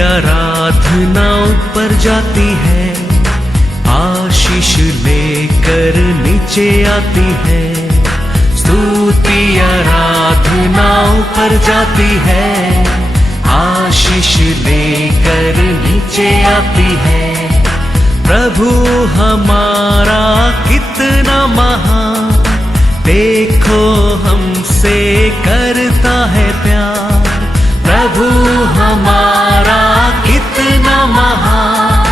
आराधना ऊपर जाती है, आशीष लेकर नीचे आती है। स्तुति आराधना ऊपर जाती है, आशीष लेकर नीचे आती है। प्रभु हमारा कितना महान, देखो हमसे करता है प्यार। प्रभु हमारा कितना महान,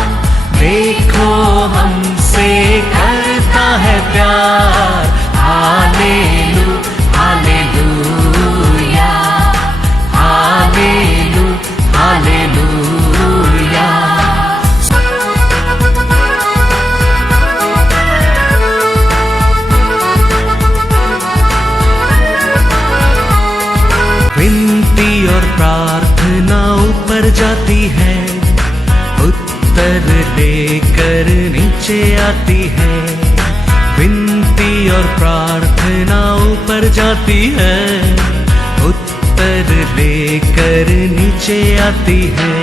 देखो हमसे करता है प्यार। हालेलू हालेलूया, हालेलू हालेलूया। विनती और प्रार्थना ऊपर जाती है, उत्तर लेकर नीचे आती है। विनती और प्रार्थना ऊपर जाती है, उत्तर लेकर नीचे आती है।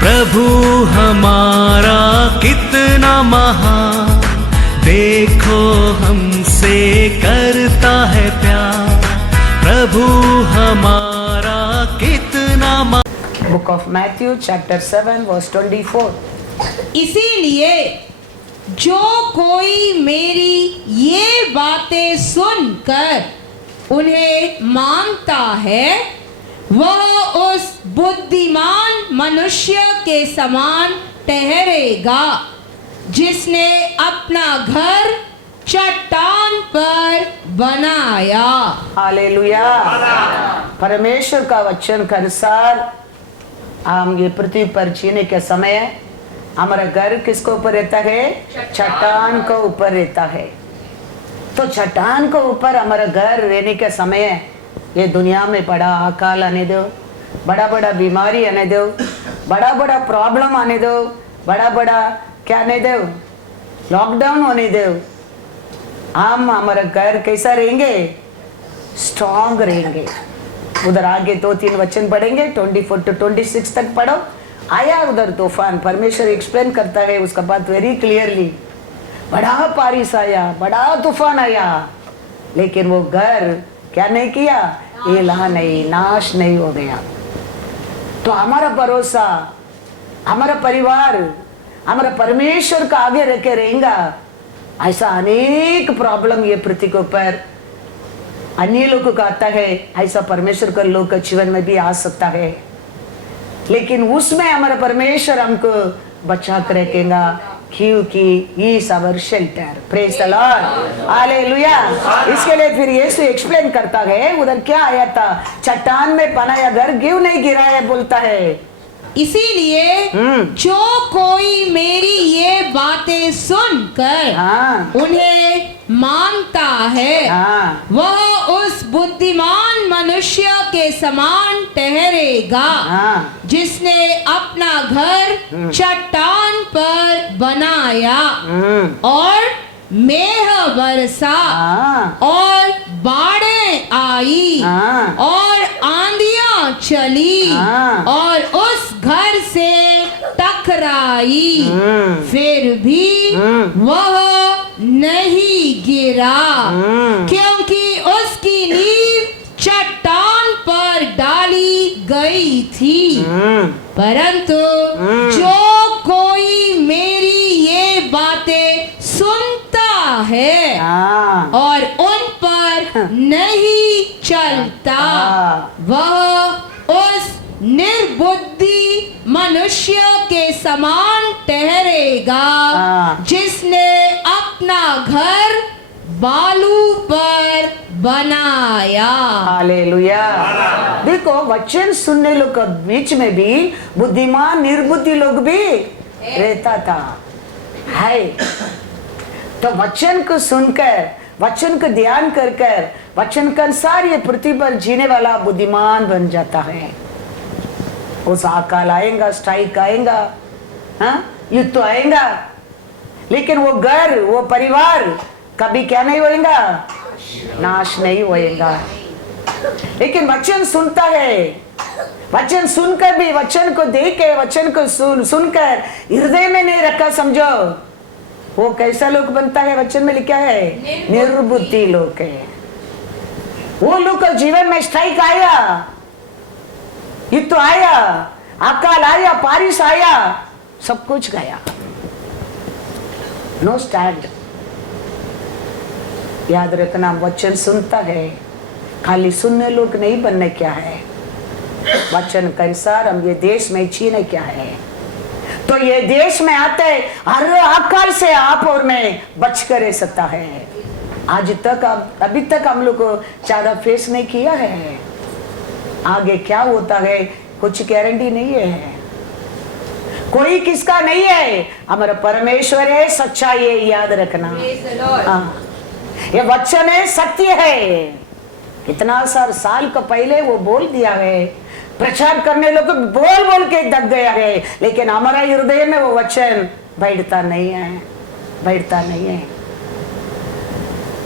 प्रभु हमारा कितना महान, देखो हमसे करता है प्यार। प्रभु हमारा कितना Book of Matthew chapter 7 verse 24. इसीलिए जो कोई मेरी ये बातें सुनकर उन्हें मानता है, वह उस बुद्धिमान मनुष्य के समान ठहरेगा जिसने अपना घर चट्टान पर बनाया। हालेलुया। परमेश्वर का वचन के अनुसार हम ये पृथ्वी पर जीने के समय हमारा घर किसके ऊपर रहता है? चट्टान को ऊपर रहता है। तो चट्टान को ऊपर हमारा घर रहने के समय ये दुनिया में बड़ा अकाल आने दो, बड़ा बड़ा बीमारी आने दो, बड़ा बड़ा प्रॉब्लम आने दो, बड़ा बड़ा क्या आने दो, लॉकडाउन होने दो, हम हमारा घर कैसा रहेंगे? स्ट्रॉन्ग रहेंगे। उधर आगे 2-3 वचन पढ़ेंगे, 24 to 26 तक पढ़ो। आया उधर तूफान, परमेश्वर एक्सप्लेन करता है उसका बात वेरी क्लियरली। बड़ा बारिश आया, बड़ा तूफान आया, लेकिन वो घर क्या नहीं किया? हिला नहीं, नाश नहीं हो गया। तो हमारा भरोसा, हमारा परिवार, हमारा परमेश्वर का आगे रखे रहेगा। ऐसा अनेक प्रॉब्लम ये पृथ्वी के ऊपर अन्य लोगों को आता है, ऐसा परमेश्वर का लोग का जीवन में भी आ सकता है, लेकिन उसमें हमारा परमेश्वर हमको बचा कर रखेगा, क्योंकि he is our shelter. Praise the Lord, hallelujah. इसके लिए फिर यीशु एक्सप्लेन करता है, उधर क्या आया था? चट्टान में बनाया घर क्यों नहीं गिरा है बोलता है। इसीलिए जो कोई मेरी ये बातें सुनकर उन्हें मानता है, वह उस बुद्धिमान मनुष्य के समान ठहरेगा जिसने अपना घर चट्टान पर बनाया और मेघ बरसा और बाढ़ें आई और आंधियां चली और उस घर से टकराई, फिर भी वह नहीं गिरा, क्योंकि उसकी नींव चट्टान पर डाली गई थी। परंतु जो कोई मेरी ये बातें सुनता है और उन पर नहीं चलता, वह उस निर्बुद्धि मनुष्य के समान ठहरेगा जिसने अपना घर बालू पर बनाया। हालेलुया। देखो वचन सुनने लोग के बीच में भी बुद्धिमान निर्बुद्धि लोग भी रहता था, है। तो वचन को सुनकर, वचन को ध्यान कर कर, वचन के अनुसार ये पृथ्वी पर जीने वाला बुद्धिमान बन जाता है। उस अकाल आएगा, स्ट्राइक आएगा, युद्ध तो आएगा, लेकिन वो घर, वो परिवार कभी क्या नहीं होएगा? नाश नहीं होएगा। लेकिन वचन सुनता है, वचन सुनकर भी, वचन को देख के, वचन को सुनकर हृदय में नहीं रखा, समझो वो कैसा लोग बनता है। वचन में लिखा है निर्बुद्धि लोग है। वो लोग का जीवन में स्ट्राइक आया, युद्ध आया, अकाल आया, बारिश आया, सब कुछ गया, नो स्टैंड। याद रखना, वचन सुनता है, खाली सुनने लोग नहीं बनने क्या है। वचन के अनुसार हम ये देश में जीने क्या है। तो ये देश में आते हर अकाल से आप और मैं बच कर रह सकता है। आज तक अभी तक हम लोग को ज्यादा फेस नहीं किया है। आगे क्या होता है कुछ गारंटी नहीं है, कोई किसका नहीं है। हमारा परमेश्वर है, सच्चाई है, याद रखना। ये वचन है, सत्य है। इतना साल का पहले वो बोल दिया है, प्रचार करने लोग बोल बोल के दब गया है, लेकिन हमारा हृदय में वो वचन बैठता नहीं है, बैठता नहीं है।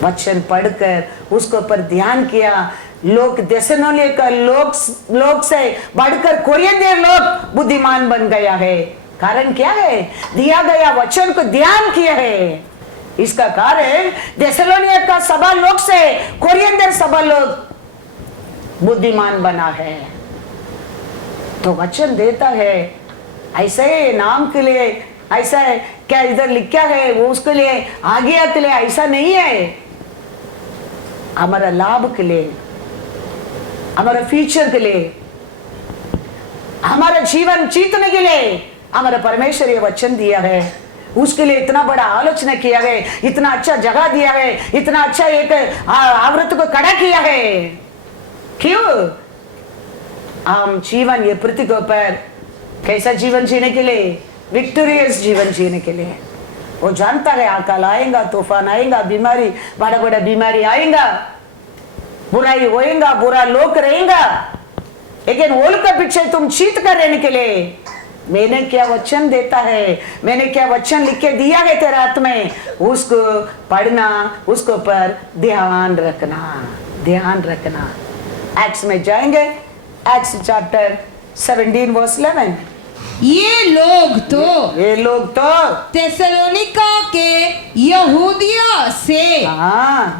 वचन पढ़कर उसके ऊपर ध्यान किया। लोग देशनों का लोग से बढ़कर कोरियन लोग बुद्धिमान बन गया है। कारण क्या है? दिया गया वचन को ध्यान किया है। इसका कारण देशलोनिया का सभा लोग से कोरियन सभा लोग बुद्धिमान बना है। तो वचन देता है, ऐसे नाम के लिए ऐसा है क्या इधर लिखा है वो उसके लिए आगे के लिए ऐसा नहीं है। हमारा लाभ के लिए, हमारा फ्यूचर के लिए, हमारा जीवन जीतने के लिए हमारा परमेश्वर ये वचन दिया है। उसके लिए इतना बड़ा आलोचना किया है, इतना अच्छा जगह दिया है, इतना अच्छा एक आवृत्त को खड़ा किया है। क्यों? हम जीवन ये पृथ्वी के ऊपर कैसा जीवन जीने के लिए? विक्टोरियस जीवन जीने के लिए। वो जानता है अकाल आएगा, तूफान आएगा, बीमारी, बड़ा बड़ा बीमारी आएगा, बुराई होएगा, बुरा लोग रहेगा, लेकिन वो लोग के पीछे तुम जीत कर रहने के लिए मैंने क्या वचन देता है, मैंने क्या वचन लिख के दिया है तेरे हाथ में, उसको पढ़ना, उसको पर ध्यान रखना, ध्यान रखना। एक्ट्स में जाएंगे, एक्ट्स चैप्टर 17 वर्स 11। ये लोग तो थेसलोनिका के यहूदियों से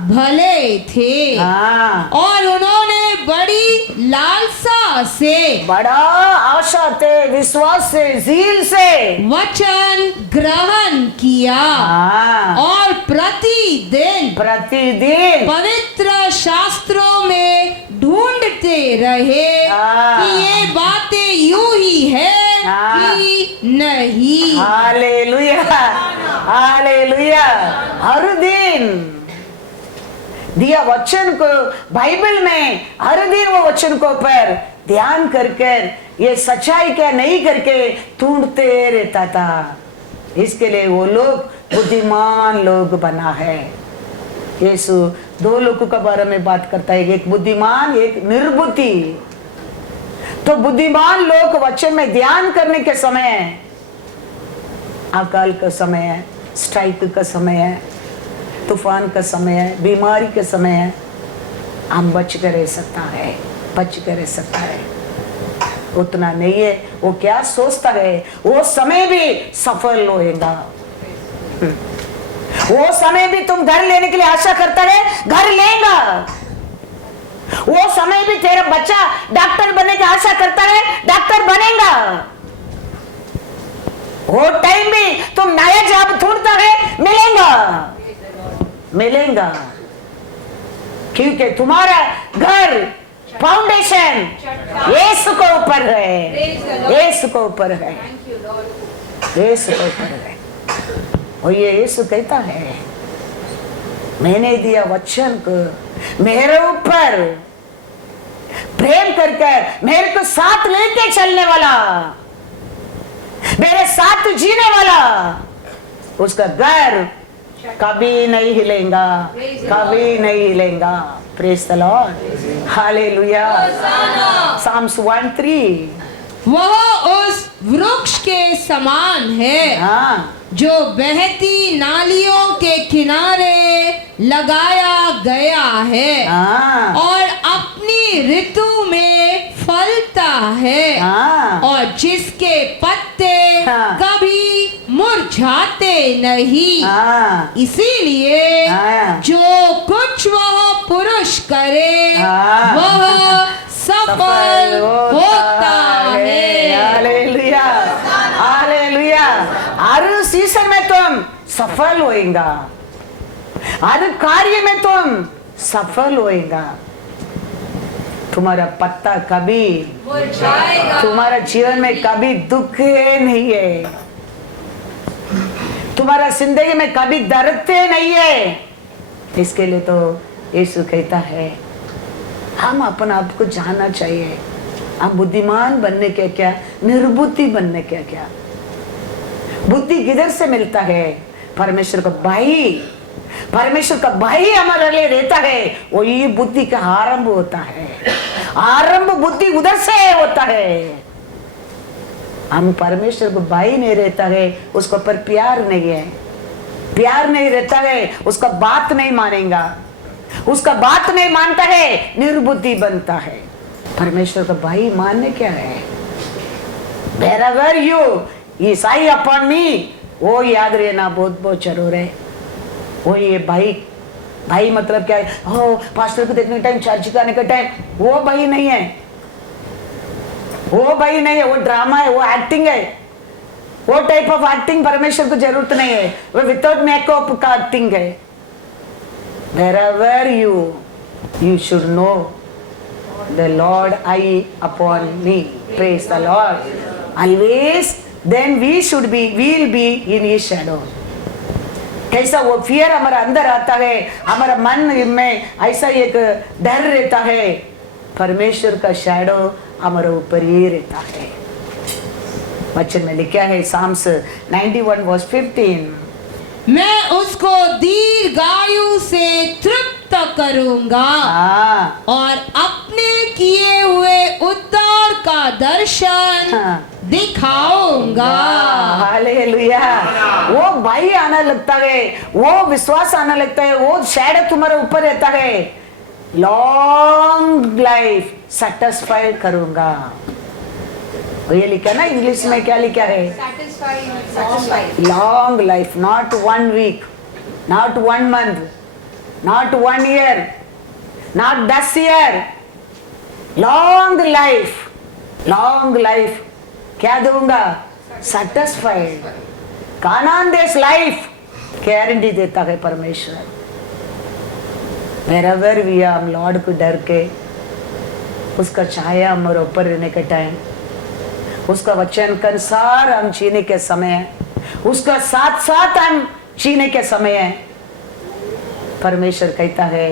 भले थे और उन्होंने बड़ी लालसा से, बड़ा आशा से, विश्वास से, जील से वचन ग्रहण किया और प्रतिदिन पवित्र शास्त्रों में ढूंढते रहे कि ये बातें यूं ही है कि नहीं। Hallelujah, hallelujah. हर दिन दिया वचन को, बाइबल में हर दिन वो वचन को पर ध्यान कर ये सच्चाई क्या नहीं करके ढूंढते रहता था। इसके लिए वो लोग बुद्धिमान लोग बना है। यीशु दो लोगों के बारे में बात करता है, एक बुद्धिमान, एक निर्बुद्धि। तो बुद्धिमान लोग वचन में ध्यान करने के समय है, अकाल का समय है, स्ट्राइक का समय है, तूफान का समय है, बीमारी का समय है, हम बच कर रह सकता है, बच कर रह सकता है। उतना नहीं है, वो क्या सोचता है, वो समय भी सफल होएगा। वो समय भी तुम घर लेने के लिए आशा करता है, घर लेगा। वो समय भी तेरा बच्चा डॉक्टर बनने की आशा करता है, डॉक्टर बनेगा। वो टाइम भी तुम नया जॉब ढूंढता है, मिलेगा, मिलेगा। क्योंकि तुम्हारा घर फाउंडेशन यीशु के ऊपर है, यीशु के ऊपर है, यीशु के ऊपर है। और ये यीशु कहता है, मैंने दिया वचन को मेरे ऊपर प्रेम कर मेरे को साथ लेके चलने वाला, मेरे साथ जीने वाला, उसका घर कभी नहीं हिलेगा, कभी नहीं हिलेगा। Praise the Lord, hallelujah. Psalms 1:3। वह उस वृक्ष के समान है जो बहती नालियों के किनारे लगाया गया है और अपनी ऋतु में फलता है हाँ। और जिसके पत्ते हाँ। कभी मुरझाते नहीं। हाँ। इसीलिए हाँ। जो कुछ वह पुरुष करे हाँ। वह सफल होता है। Hallelujah, hallelujah. हर सीजन में तुम सफल होएगा, हर कार्य में तुम सफल होएगा। तुम्हारा पत्ता कभी मुरझाएगा तुम्हारा जीवन में कभी दुख नहीं है, तुम्हारा जिंदगी में कभी दर्द नहीं है। इसके लिए तो यीशु कहता है हम अपने आप को जानना चाहिए। हम बुद्धिमान बनने के क्या, निर्बुद्धि बनने के क्या। बुद्धि किधर से मिलता है? परमेश्वर का भाई, परमेश्वर का भाई हमारे लिए रहता है, वही बुद्धि का आरंभ होता है। आरंभ बुद्धि उधर से होता है। हम परमेश्वर को भाई नहीं रहता है, उसको पर प्यार नहीं है, प्यार नहीं रहता है, उसका बात नहीं मानेगा, उसका बात नहीं मानता है, निर्बुद्धि बनता है। परमेश्वर का भाई मानने क्या है? Wherever you is eye upon me, वो याद रहना बहुत बहुत जरूर है। वो ये भाई, भाई मतलब क्या है? ओ पास्टर को देखने का टाइम, चर्च आने का टाइम, वो भाई नहीं है, वो भाई नहीं है, वो ड्रामा है, वो एक्टिंग है। वो टाइप ऑफ एक्टिंग परमेश्वर को जरूरत नहीं है, वो विदाउट मेकअप का एक्टिंग है। Wherever you should know the Lord eye upon me, praise the Lord, always, then we'll be in His shadow। कैसा वो फियर हमारा अंदर आता है, हमारा मन में ऐसा एक डर रहता है, परमेश्वर का शैडो हमारे ऊपर ही रहता है। वचन में लिखा है Psalms 91 verse 15, मैं उसको दीर्घायु से तृप्त करूंगा और अपने किए हुए उद्धार का दर्शन दिखाऊंगा। हालेलुया। वो भाई आना लगता है, वो विश्वास आना लगता है, वो शैडो तुम्हारे ऊपर रहता है। लॉन्ग लाइफ सेटिस्फाई करूंगा, ये लिखा ना इंग्लिश में, क्या लिखा है? Long life, not 1 week, not 1 month, not 1 year, not 10 year, long life. Long life क्या दूंगा? सेटिस्फाइड। कानान देश लाइफ गारंटी देता है परमेश्वर। Wherever we are, हम लॉर्ड को डर के, उसका छाया हमारे ऊपर रहने के टाइम, उसका वचन के अनुसार हम जीने के समय, उसका साथ साथ हम जीने के समय, परमेश्वर कहता है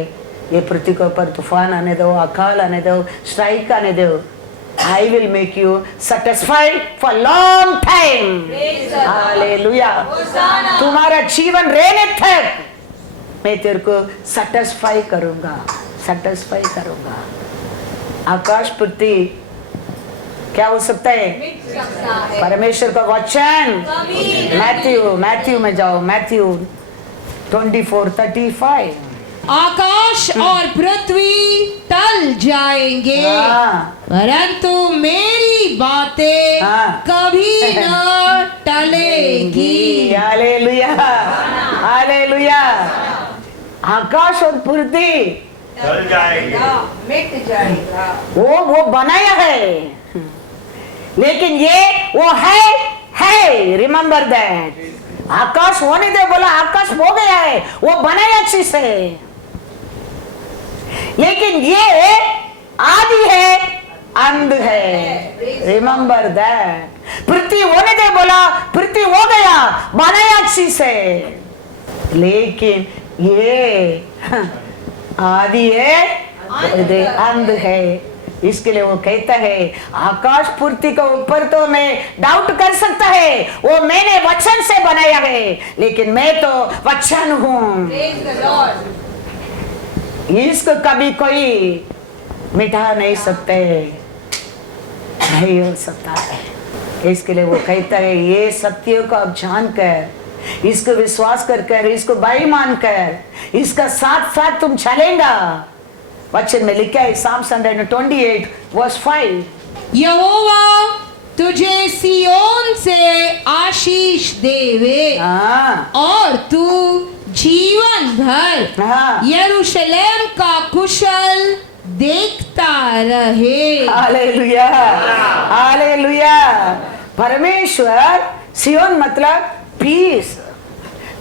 ये पृथ्वी के ऊपर तूफान आने दो, अकाल आने दो, स्ट्राइक आने दो, I will make you satisfied for long time। Hallelujah. तुम्हारा जीवन रहने तक मैं तेरे को सेटिस्फाई करूंगा, सेटिस्फाई करूंगा। आकाश पृथ्वी क्या हो सकता है? परमेश्वर का वचन। मैथ्यू में जाओ, मैथ्यू 24:35। आकाश और पृथ्वी टल जाएंगे परंतु मेरी बातें कभी न टलेंगी। Hallelujah, hallelujah. आकाश और पृथ्वी टल जाएगा, मिट जाएगा। वो बनाया है, लेकिन ये वो है। Remember that. आकाश होने दे बोला, आकाश हो गया है, वो बनाया चीज है, लेकिन ये आदि है, अंध है। Remember that. पृथ्वी होने दे बोला, पृथ्वी हो गया, बनाया चीज है, लेकिन ये आदि है, अंध है। इसके लिए वो कहता है आकाश पृथ्वी के ऊपर तो मैं डाउट कर सकता है, वो मैंने वचन से बनाया है, लेकिन मैं तो वचन हूँ, इसको कभी कोई मिटा नहीं सकते, नहीं हो सकता है। इसके लिए वो कहता है ये सत्य को अब जानकर, इसको विश्वास कर, इसको भाई मानकर, इसका साथ साथ तुम चलेगा। वचन में लिखा है Psalms 128 verse 5, यहोवा तुझे सियोन से आशीष देवे हाँ और तू जीवन भर हाँ यरूशलेम का कुशल देखता रहे। Hallelujah hallelujah. परमेश्वर सियोन मतलब पीस।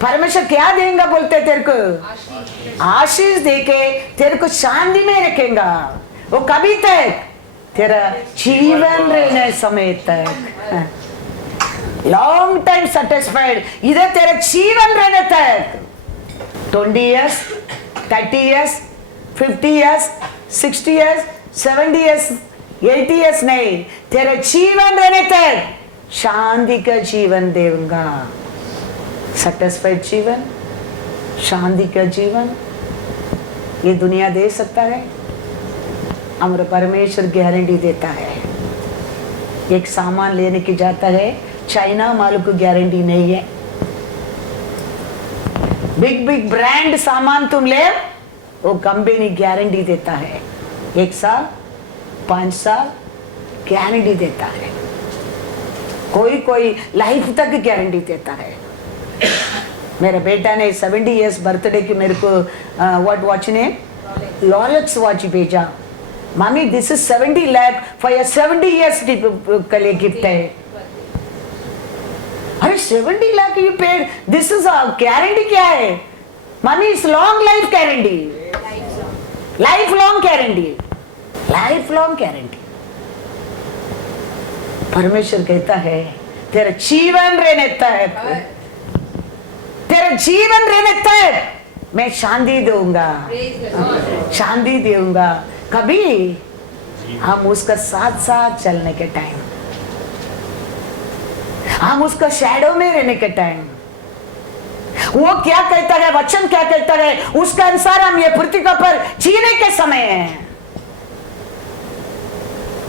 परमेश्वर क्या देंगे बोलते तेरे को? आशीष देके तेरे को शांति में रखेगा। वो कभी तक? तेरा जीवन रहने समय तक, लॉन्ग टाइम सेटिस्फाइड। इधर तेरा जीवन रहने तक 20 years, 30 years, 50 years, 60 years, 70 years, 80 years नहीं, तेरा जीवन रहने तक शांति का जीवन देऊंगा। सेटिस्फाइड जीवन, शांति का जीवन ये दुनिया दे सकता है? हमारा परमेश्वर गारंटी देता है। एक सामान लेने की जाता है, चाइना माल को गारंटी नहीं है। बिग बिग ब्रांड सामान तुम ले, वो कंपनी गारंटी देता है। 1 साल 5 साल गारंटी देता है। कोई कोई लाइफ तक गारंटी देता है। मेरे बेटा ने 70 years बर्थडे की मेरे को व्हाट वॉच ने लॉलेक्स वॉच भेजा। मामी this is 70 lakh for your 70 years के लिए गिफ्ट है। अरे 70 lakh you paid, this is guarantee क्या है? मामी इस long life guarantee, life long guarantee, life long guarantee. परमेश्वर कहता है तेरा जीवन रहने तक, तेरा जीवन रहने तक मैं शांति दूंगा, शांति दूंगा। कभी हम उसका साथ साथ चलने के टाइम, हम उसका शैडो में रहने के टाइम, वो क्या कहता है, वचन क्या कहता है, उसके अनुसार हम ये पृथ्वी पर जीने के समय है।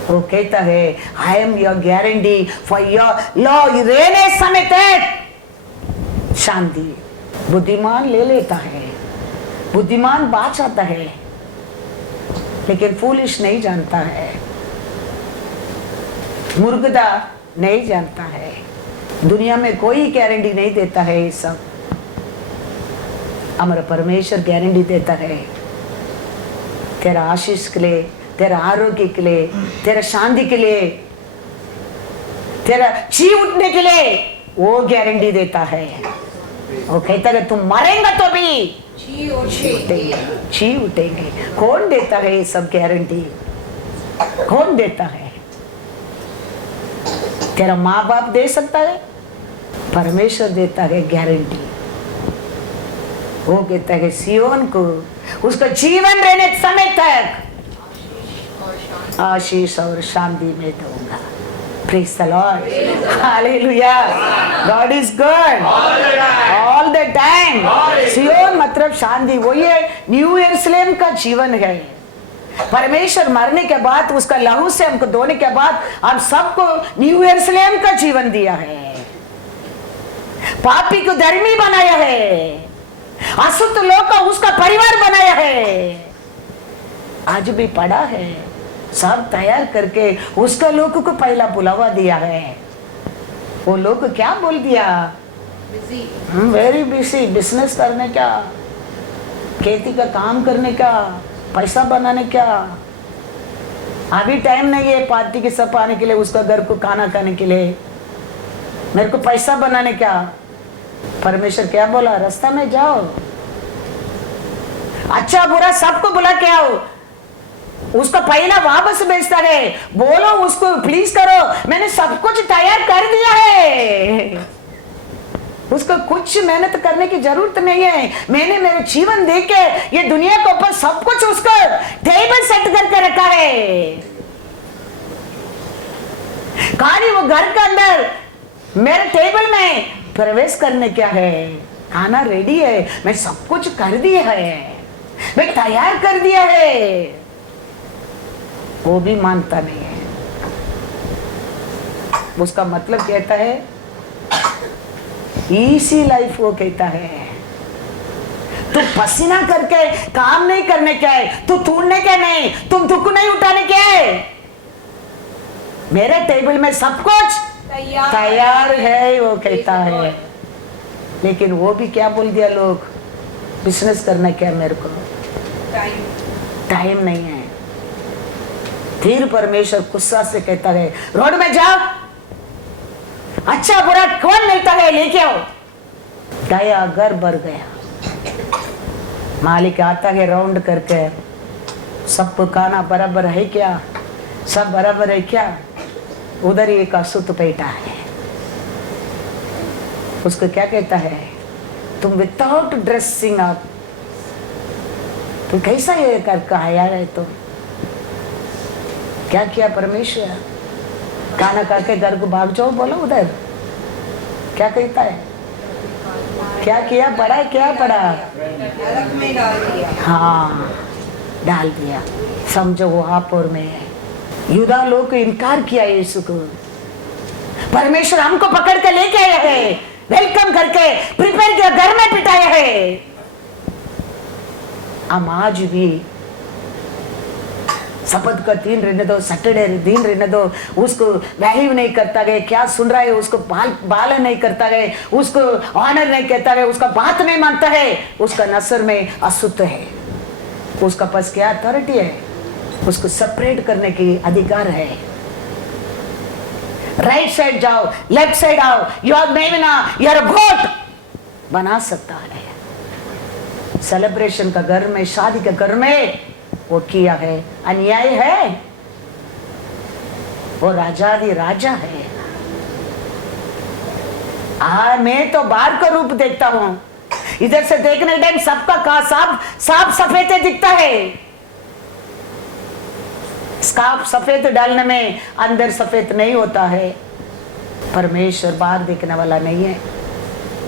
वो कहता है I am your guarantee for your law. रहने समय तक शांति। बुद्धिमान ले लेता है, बुद्धिमान बात चाहता है, लेकिन फूलिश नहीं जानता है, मुर्गदा नहीं जानता है। दुनिया में कोई गारंटी नहीं देता है। ये सब हमारा परमेश्वर गारंटी देता है। तेरा आशीष के लिए, तेरा आरोग्य के लिए, तेरा शांति के लिए, तेरा जी उठने के लिए वो गारंटी देता है। वो कहता है तुम मरेंगे तो भी जी उठेंगे। कौन देता है ये सब गारंटी? कौन देता है? तेरा माँ बाप दे सकता है? परमेश्वर देता है गारंटी। वो कहता है सियोन को उसका जीवन रहने समय तक आशीष और शांति में दूंगा। Praise the Lord. Hallelujah. God is good all the time. सियोन मतलब शांति। वो ये न्यू यरूशलेम का जीवन है। परमेश्वर मरने के बाद उसका लहू से हमको धोने के बाद हम सबको न्यू यरूशलेम का जीवन दिया है। पापी को धर्मी बनाया है, अशुद्ध लोग का उसका परिवार बनाया है। आज भी पड़ा है, सब तैयार करके उसका लोग को पहला बुलावा दिया है। वो लोग क्या बोल दिया? वेरी बिजी, बिजनेस करने का, खेती का काम करने का, पैसा बनाने का। अभी टाइम नहीं है पार्टी के सब आने के लिए, उसका घर को खाना खाने के लिए, मेरे को पैसा बनाने का। परमेश्वर क्या बोला? रास्ता में जाओ, अच्छा बुरा सबको बुला के आओ। उसका पहला वापस भेजता है, बोलो उसको प्लीज करो, मैंने सब कुछ तैयार कर दिया है। उसको कुछ मेहनत करने की जरूरत नहीं है। मैंने मेरे जीवन देख के ये दुनिया के ऊपर सब कुछ उसको टेबल सेट करके रखा है। खाली वो घर के अंदर मेरे टेबल में प्रवेश करने क्या है, खाना रेडी है, मैं सब कुछ कर दिया है, मैं तैयार कर दिया है। वो भी मानता नहीं है। उसका मतलब कहता है इसी लाइफ। वो कहता है तू पसीना करके काम नहीं करने क्या है, तू तोड़ने क्या नहीं, तुम दुख नहीं उठाने क्या है। मेरे टेबल में सब कुछ तैयार है, वो कहता है। लेकिन वो भी क्या बोल दिया लोग, बिजनेस करना क्या, मेरे को टाइम नहीं है। फिर परमेश्वर गुस्सा से कहता है, रोड में जाओ, अच्छा बुरा कौन मिलता है लेके आओ। गया, घर भर गया। मालिक आता है राउंड करके, सबको खाना बराबर है क्या, सब बराबर है क्या। उधर एक अशुद्ध बैठा है, उसको क्या कहता है, तुम विदाउट ड्रेसिंग अप, तुम कैसा ये करके आया है। तो क्या किया परमेश्वर, खाना खा के घर को भाग जाओ, बोलो उधर। क्या कहता है, क्या किया, पढ़ा क्या पढ़ा, हाँ डाल दिया। समझो वो आप और मैं है। यूदा लोग इनकार किया यीशु को, परमेश्वर हमको पकड़ के लेके आया है, वेलकम करके प्रिपेयर किया, घर में पिटाया है। हम आज भी शपथ का दिन रहने दो, सैटरडे दिन रहने दो, उसको वैल्यू नहीं करता गए, क्या सुन रहा है उसको बाल नहीं करता गए, उसको ऑनर नहीं कहता गए, उसका बात नहीं मानता है, उसका नसर में अशुद्ध है। उसका पास क्या अथॉरिटी है, उसको सेपरेट करने की अधिकार है। राइट साइड जाओ, लेफ्ट साइड आओ, यू आर मेमना, यू आर गोट बना सकता है। सेलिब्रेशन का घर में, शादी के घर में वो किया है, अन्याय है। वो राजाधि राजा है। मैं तो बाहर का रूप देखता हूं, इधर से देखने टाइम सबका साफ सफेद दिखता है। स्कार्फ सफेद डालने में अंदर सफेद नहीं होता है। परमेश्वर बाहर देखने वाला नहीं है,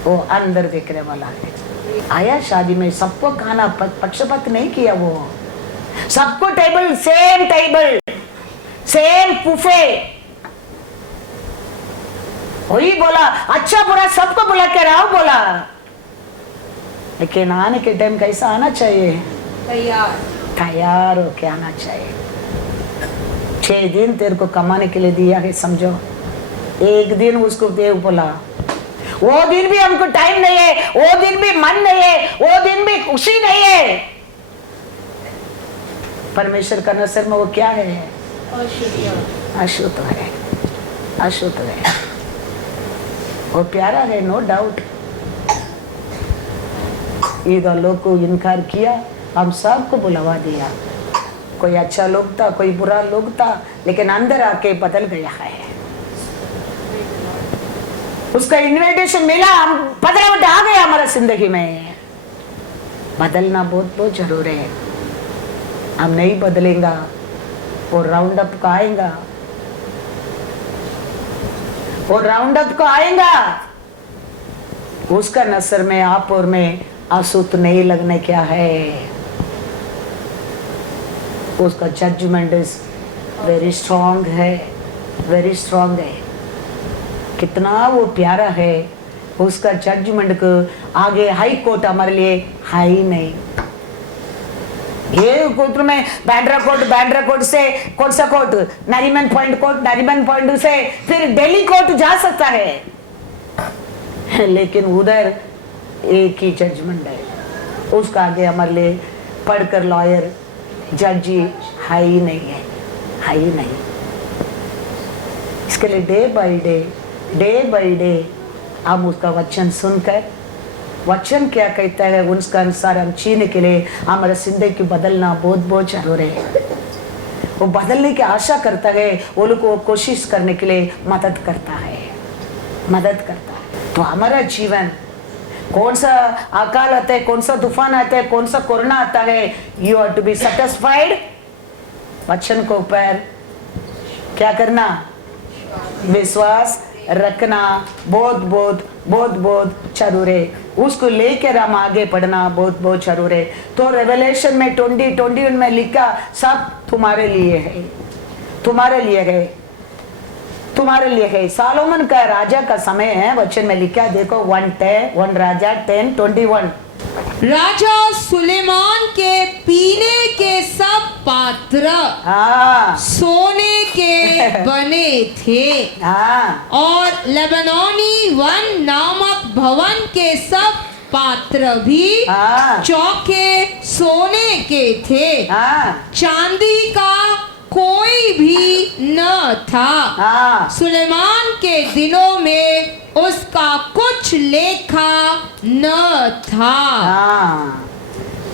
वो अंदर देखने वाला है। आया शादी में, सबको खाना पक्षपात नहीं किया, वो सबको टेबल सेम बुफे, वही बोला अच्छा बुरा सबको बुला के आओ बोला। लेकिन आने के टाइम कैसा आना चाहिए, तैयार होके आना चाहिए। 6 दिन तेरे को कमाने के लिए दिया है, समझो। एक दिन उसको देव बोला, वो दिन भी हमको टाइम नहीं है, वो दिन भी मन नहीं है, वो दिन भी खुशी नहीं है। परमेश्वर का नजर में वो क्या है, अशुद्ध है, अशुद्ध है। वो प्यारा है, नो डाउट। ईदा लोग को इनकार किया, हम सबको बुलावा दिया। कोई अच्छा लोग था, कोई बुरा लोग था, लेकिन अंदर आके बदल गया है। उसका इनविटेशन मिला, हम 15 मिनट आ गया हमारा जिंदगी में। बदलना बहुत बहुत जरूरी है। हम नहीं बदलेंगा, वो राउंड अप का आएगा, वो राउंड अप को आएगा। उसका नसर में आप और में अशुद्ध नहीं लगने क्या है। उसका जजमेंट इज वेरी स्ट्रॉन्ग है, वेरी स्ट्रॉन्ग है। कितना वो प्यारा है, उसका जजमेंट को आगे हाई कोर्ट हमारे लिए हाई नहीं। ये कोर्ट में बैंड्रा कोर्ट से कौन सा कोर्ट, नरीमन पॉइंट से फिर दिल्ली कोर्ट जा सकता है, लेकिन उधर एक ही जजमेंट है। उसका आगे हमारे लिए पढ़कर लॉयर जज हाई नहीं है, हाई नहीं। इसके लिए डे बाय डे हम उसका वचन सुनकर, वचन क्या कहता है उसका अनुसार हम जीने के लिए हमारा जिंदगी बदलना बहुत बहुत जरूरी है। वो बदलने की आशा करता है, वो लोग को कोशिश करने के लिए मदद करता है। तो हमारा जीवन, कौन सा अकाल आता है, कौन सा तूफान आता है, कौन सा कोरोना आता है, you are to be satisfied. वचन को ऊपर क्या करना, विश्वास रखना बहुत जरूरी है। उसको लेकर हम आगे बढ़ना बहुत जरूरी है। तो रेवलेशन में 2021 में लिखा सब तुम्हारे लिए है, तुम्हारे लिए है। सालोमन का राजा का समय है, वचन में लिखा देखो 1 राजा 10:21। राजा सुलेमान के पीने के सब पात्र हाँ सोने के बने थे हाँ और लेबनोनी वन नामक भवन के सब पात्र भी हाँ चौके सोने के थे। हाँ चांदी का कोई भी न था। हाँ सुलेमान के दिनों में उसका कुछ लेखा न था। हाँ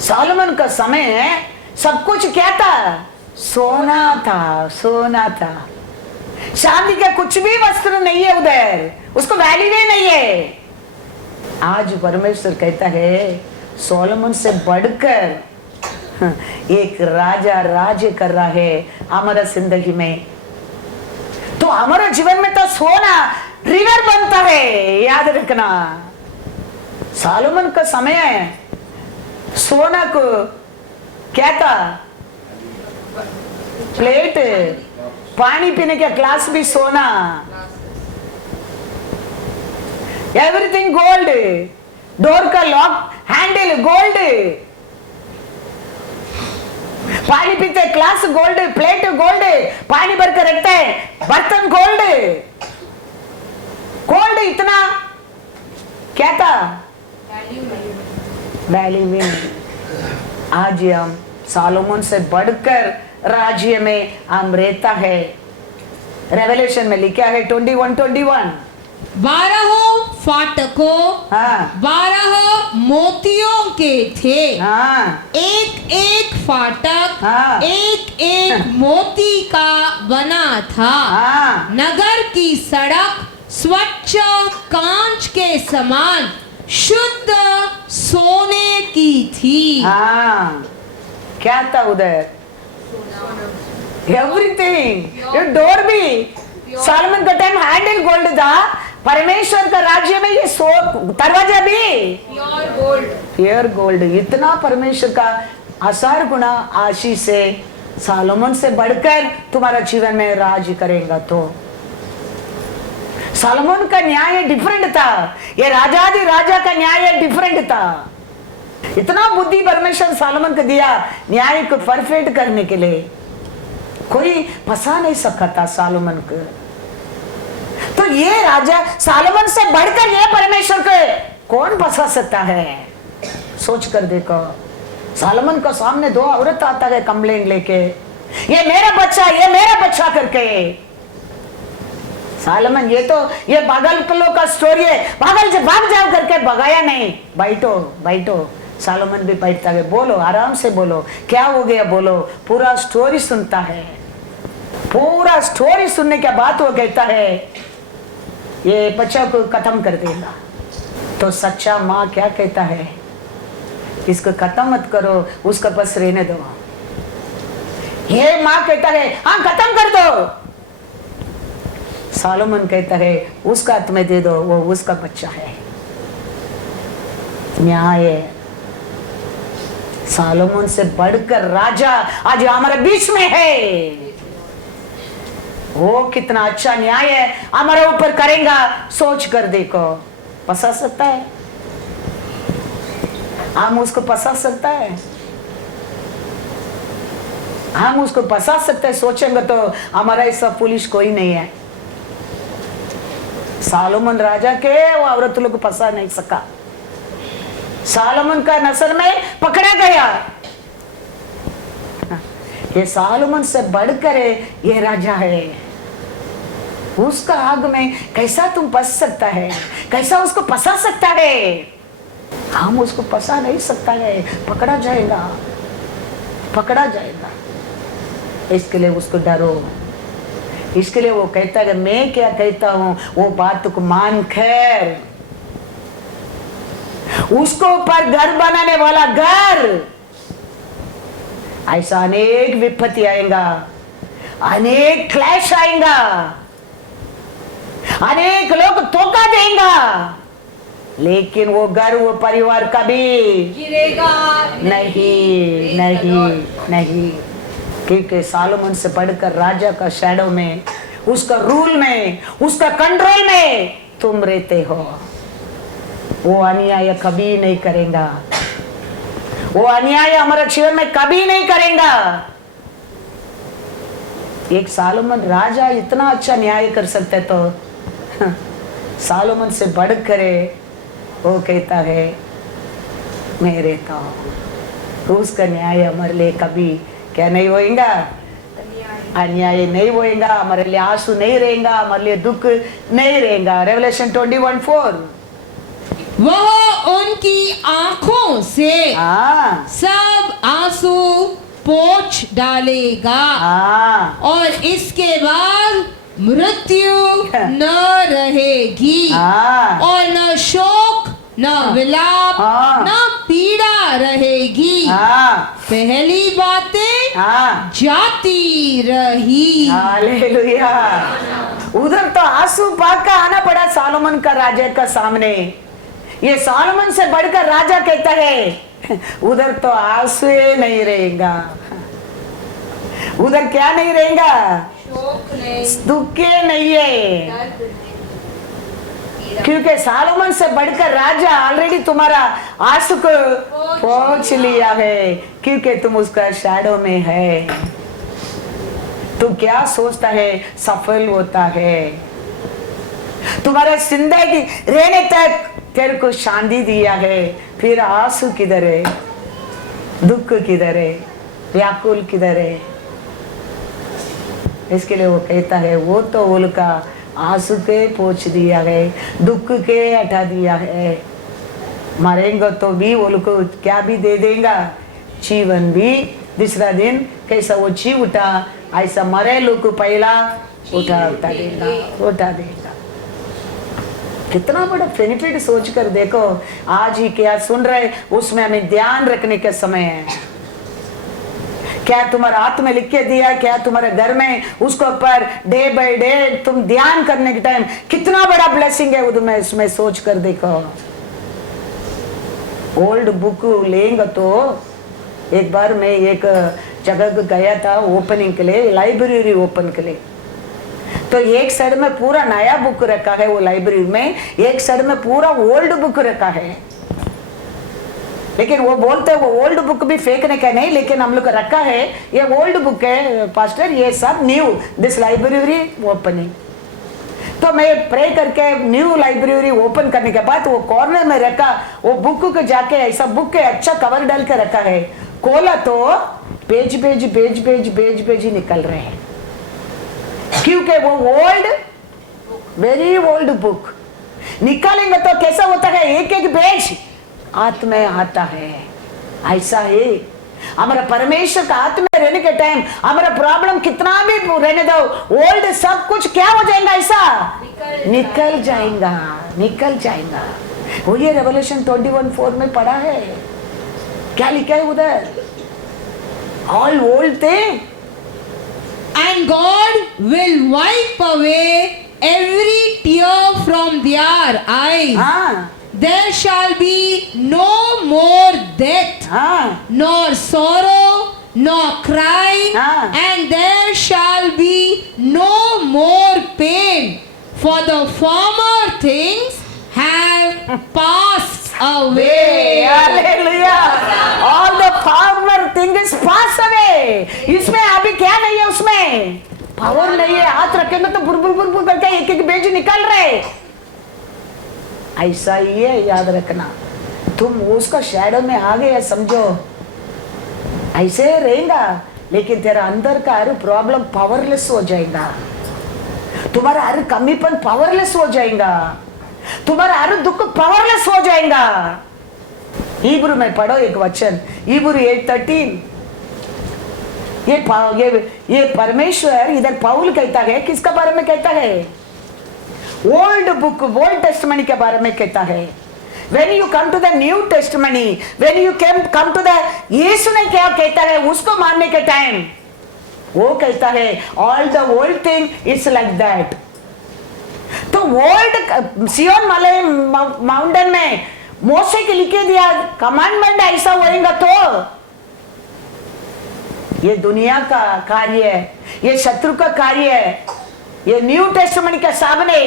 सोलोमन का समय है, सब कुछ क्या था? सोना था, सोना था। चांदी का कुछ भी वस्त्र नहीं है उधर, उसको वैल्यू नहीं है। आज परमेश्वर कहता है सोलोमन से बढ़कर एक राजा राज्य कर रहा है हमारा जिंदगी में। तो हमारा जीवन में तो सोना रिवर बनता है, याद रखना। सोलोमन का समय है, सोना को क्या था? प्लेट, पानी पीने का ग्लास भी सोना, एवरीथिंग गोल्ड, डोर का लॉक हैंडल गोल्ड, पानी पीते ग्लास गोल्ड, प्लेट गोल्ड, पानी भर कर रखते हैं बर्तन गोल्ड, गोल्ड इतना क्या था? वैल्यू में। आज हम सोलोमन से बढ़कर राज्य में हम रहता है। रेवलेशन में लिखा है 21:21 12 फाटकों हाँ 12 मोतियों के थे। हाँ एक एक फाटक हाँ। एक एक मोती का बना था। हाँ नगर की सड़क स्वच्छ कांच के समान शुद्ध सोने की थी। हाँ क्या था उधर? एवरीथिंग। ये डोर भी सोलोमन का टाइम हैंडल गोल्ड था। परमेश्वर का राज्य में ये दरवाजा भी प्योर गोल्ड। इतना परमेश्वर का आसार गुना आशीष से सोलोमन से बढ़कर तुम्हारा जीवन में राज करेगा। तो सोलोमन का न्याय डिफरेंट था, ये राजाधि राजा का न्याय डिफरेंट था। इतना बुद्धि परमेश्वर सोलोमन को दिया न्याय को परफेक्ट करने के लिए। कोई फंसा नहीं सका था सोलोमन को। तो ये राजा सोलोमन से बढ़कर ये परमेश्वर को कौन फंसा सकता है? सोच कर देखो। सोलोमन को सामने दो औरत आता है कंप्लेंट लेके, ये मेरा बच्चा करके। सोलोमन ये पागल का स्टोरी है, पागल से भाग जाओ करके भगाया नहीं। बैठो। सोलोमन भी बैठता है, बोलो आराम से बोलो, क्या हो गया बोलो। पूरा स्टोरी सुनता है। पूरा स्टोरी सुनने के बाद वो कहता है ये बच्चा को खत्म कर देगा। तो सच्चा माँ क्या कहता है? इसको खत्म मत करो, उसका बस रहने दो। ये माँ कहता है हाँ खत्म कर दो। सोलोमन कहता है उसका हाथ में दे दो, वो उसका बच्चा है। न्याय। सोलोमन से बढ़कर राजा आज हमारे बीच में है। वो कितना अच्छा न्याय है हमारे ऊपर करेगा, सोच कर देखो। फंसा सकता है? हम उसको फंसा सकता है? हम उसको फंसा सकते हैं? सोचेंगे तो हमारा ऐसा पुलिस कोई नहीं है। सोलोमन राजा के वो औरत लोग को फंसा नहीं सका। सोलोमन का नस्ल में पकड़ा गया। ये सोलोमन से बढ़कर ये राजा है। उसका आग में कैसा तुम फंस सकता है? कैसा उसको फंसा सकता है? हम उसको फंसा नहीं सकता है, पकड़ा जाएगा। इसके लिए उसको डरो। इसके लिए वो कहता है मैं क्या कहता हूं वो बात को मान कर। उसको ऊपर घर बनाने वाला घर, ऐसा अनेक विपत्ति आएगा, अनेक क्लैश आएगा, अनेक लोग धोखा देंगे, लेकिन वो घर वो परिवार कभी गिरेगा नहीं। क्योंकि सोलोमन से बढ़कर राजा का शैडो में, उसका रूल में, उसका कंट्रोल में तुम रहते हो। वो अन्याय कभी नहीं करेगा। वो अन्याय हमारे जीवन में कभी नहीं करेगा। एक सोलोमन राजा इतना अच्छा न्याय कर सकते तो सोलोमन से बढ़कर वो कहता है मेरे तो उसका न्याय हमारे लिए कभी क्या नहीं होएगा, अन्याय नहीं होएगा, हमारे लिए आंसू नहीं रहेगा, हमारे लिए दुख नहीं रहेगा। रेवलेशन 21:4 वह उनकी आंखों से सब आंसू पोंछ डालेगा और इसके बाद मृत्यु न रहेगी और न शोक न विलाप न पीड़ा रहेगी। पहली बातें जाती रही। हालेलुया। उधर तो आंसू पाक का आना पड़ा सोलोमन का राजा का सामने। ये सोलोमन से बढ़कर राजा कहता है उधर तो आंसू नहीं रहेगा, उधर क्या नहीं रहेगा, दुख नहीं है, क्योंकि सोलोमन से बढ़कर राजा ऑलरेडी तुम्हारा आंसू को पहुंच लिया है, क्योंकि तुम उसका शैडो में है। तू क्या सोचता है सफल होता है, तुम्हारा जिंदगी रहने तक तेरे को शांति दिया है, फिर आंसू किधर है, दुख किधर है, व्याकुल किधर है। इसके लिए वो कहता है वो तो उनका आंसू के पोंछ दिया है, दुख के हटा दिया है, मरेंगे तो भी उनको क्या भी दे देगा, जीवन भी दूसरा दिन कैसा वो जी उठा ऐसा मरे लोग को पहला उठा देगा। कितना बड़ा बेनिफिट सोच कर देखो। आज ही क्या सुन रहे उसमें हमें ध्यान रखने का समय है। क्या तुम्हारा हाथ में लिख के दिया, क्या तुम्हारे घर में उसको ऊपर डे बाय डे तुम ध्यान करने के टाइम कितना बड़ा ब्लेसिंग है उसमें सोच कर देखो। ओल्ड बुक लेंगे तो एक बार मैं एक जगह गया था ओपनिंग के लिए, लाइब्रेरी ओपन के लिए, तो एक साइड में पूरा नया बुक रखा है वो लाइब्रेरी में, एक साइड में पूरा ओल्ड बुक रखा है। लेकिन वो बोलते हैं वो ओल्ड बुक भी फेंकने का नहीं, लेकिन हम लोग रखा है ये ओल्ड बुक है पास्टर, ये सब न्यू दिस लाइब्रेरी ओपनिंग। तो मैं प्रे करके न्यू लाइब्रेरी ओपन करने के बाद वो कॉर्नर में रखा वो बुक को जाके ऐसा बुक के अच्छा कवर डाल के रखा है, खोला तो पेज ही निकल रहे हैं, क्योंकि वो ओल्ड वेरी ओल्ड बुक। निकालेंगे तो कैसा होता है, एक एक पेज हाथ में आता है। ऐसा है हमारा परमेश्वर का हाथ में रहने के टाइम हमारा प्रॉब्लम कितना भी रहने दो, ओल्ड सब कुछ क्या हो जाएगा, ऐसा निकल जाएगा। वो ये रेवलेशन 21:4 में पढ़ा है, क्या लिखा है उधर, all old thing and God will wipe away every tear from their eyes. There shall be no more death, nor sorrow, nor crying, and there shall be no more pain, for the former things have passed away. Hallelujah! All the former things pass away. इसमें अभी क्या नहीं है, उसमें power नहीं है। हाथ रखेंगे तो बुर करके एक एक पेज निकल रहे। ऐसा ही है, याद रखना। तुम उसका शैडो में आ गए समझो, ऐसे रहेगा, लेकिन तेरा अंदर का हर प्रॉब्लम पावरलेस हो जाएगा, तुम्हारा हर कमीपन पावरलेस हो जाएगा, तुम्हारा हर दुख पावरलेस हो जाएगा। हिब्रू में पढ़ो एक वचन, हिब्रू 8:13। ये परमेश्वर इधर पाउल कहता है, किसका बारे में कहता है, ओल्ड बुक ओल्ड टेस्टमनी के बारे में कहता है। When you come to the New Testimony, when you come to the यीशु ने क्या कहता है उसको मानने के टाइम वो कहता है all the old thing is like that। तो ओल्ड सियोन वाले माउंटेन में मोसे के लिखे दिया कमांडमेंट ऐसा होएगा तो ये दुनिया का कार्य है, ये शत्रु का कार्य है, ये न्यू टेस्टमेंट के सामने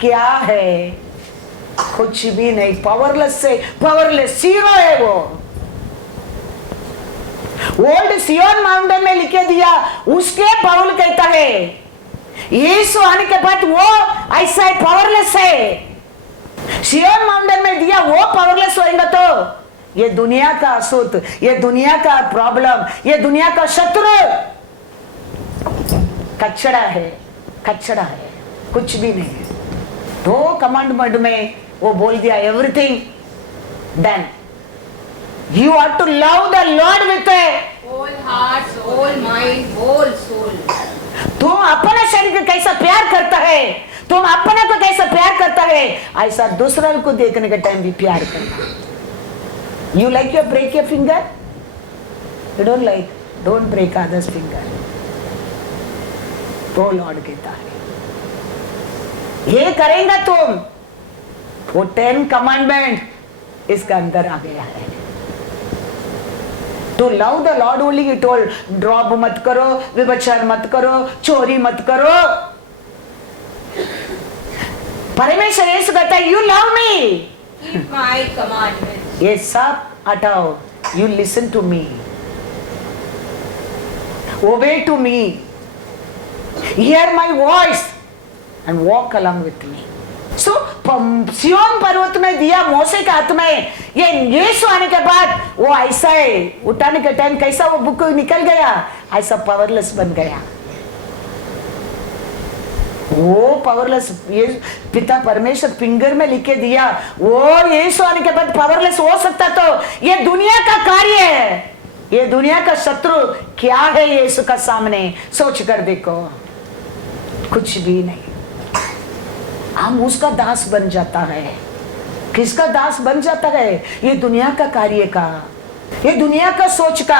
क्या है, कुछ भी नहीं, पावरलेस से पावरलेस जीरो है वो। ओल्ड सियोन माउंटेन में लिखे दिया, उसके पौल कहता है यीशु आने के बाद वो ऐसा है, पावरलेस है। सियोन माउंटेन में दिया, वो पावरलेस होएगा तो ये दुनिया का असूत, ये दुनिया का प्रॉब्लम, ये दुनिया का शत्रु कचड़ा है, कचड़ा है, कुछ भी नहीं है। दो कमांडमेंट में वो बोल दिया everything done. You are to love the lord with Whole heart, whole mind, whole soul. तुम अपने शरीर को कैसा प्यार करता है, तुम अपने को कैसा प्यार करता है, ऐसा दूसरा को देखने के टाइम भी प्यार करना। You like your break your finger, you don't like, don't break others finger. तो लॉर्ड कहता है ये करेंगे तुम, वो 10 कमांडमेंट इसका अंदर आ गया है। To love the Lord only he told, drop मत करो, व्यभिचार मत करो, चोरी मत करो। परमेश्वर यीशु कहता है you love me, Keep my commandments. ये सब हटाओ, you listen to me, obey to me, hear my voice and walk along with me. So Zion पर्वत में दिया मोसे के हाथ में, ये यीशु आने के बाद वो ऐसा है, उठाने के टाइम कैसा वो बुक निकल गया, ऐसा पावरलेस बन गया। वो पावरलेस ये पिता परमेश्वर फिंगर में लिखे दिया, वो यीशु आने के बाद पावरलेस हो सकता तो ये दुनिया का कार्य है, ये दुनिया का शत्रु क्या है यीशु का सामने, सोच कर देखो, कुछ भी नहीं। हम उसका दास बन जाता है। किसका दास बन जाता है? ये दुनिया का कार्य का, ये दुनिया का सोच का,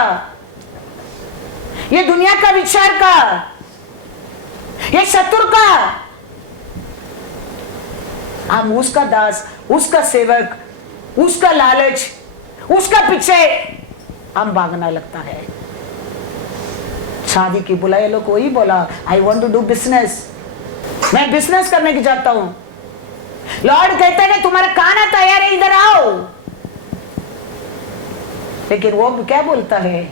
ये दुनिया का विचार का, ये शत्रु का। हम उसका दास, उसका सेवक, उसका लालच, उसका पीछे हम भागना लगता है। शादी की बुलाए लोग वही बोला, I want to do business, मैं बिजनेस करने की चाहता हूं। लॉर्ड कहते हैं तुम्हारा खाना तैयार है, इधर आओ। लेकिन वो क्या बोलता है,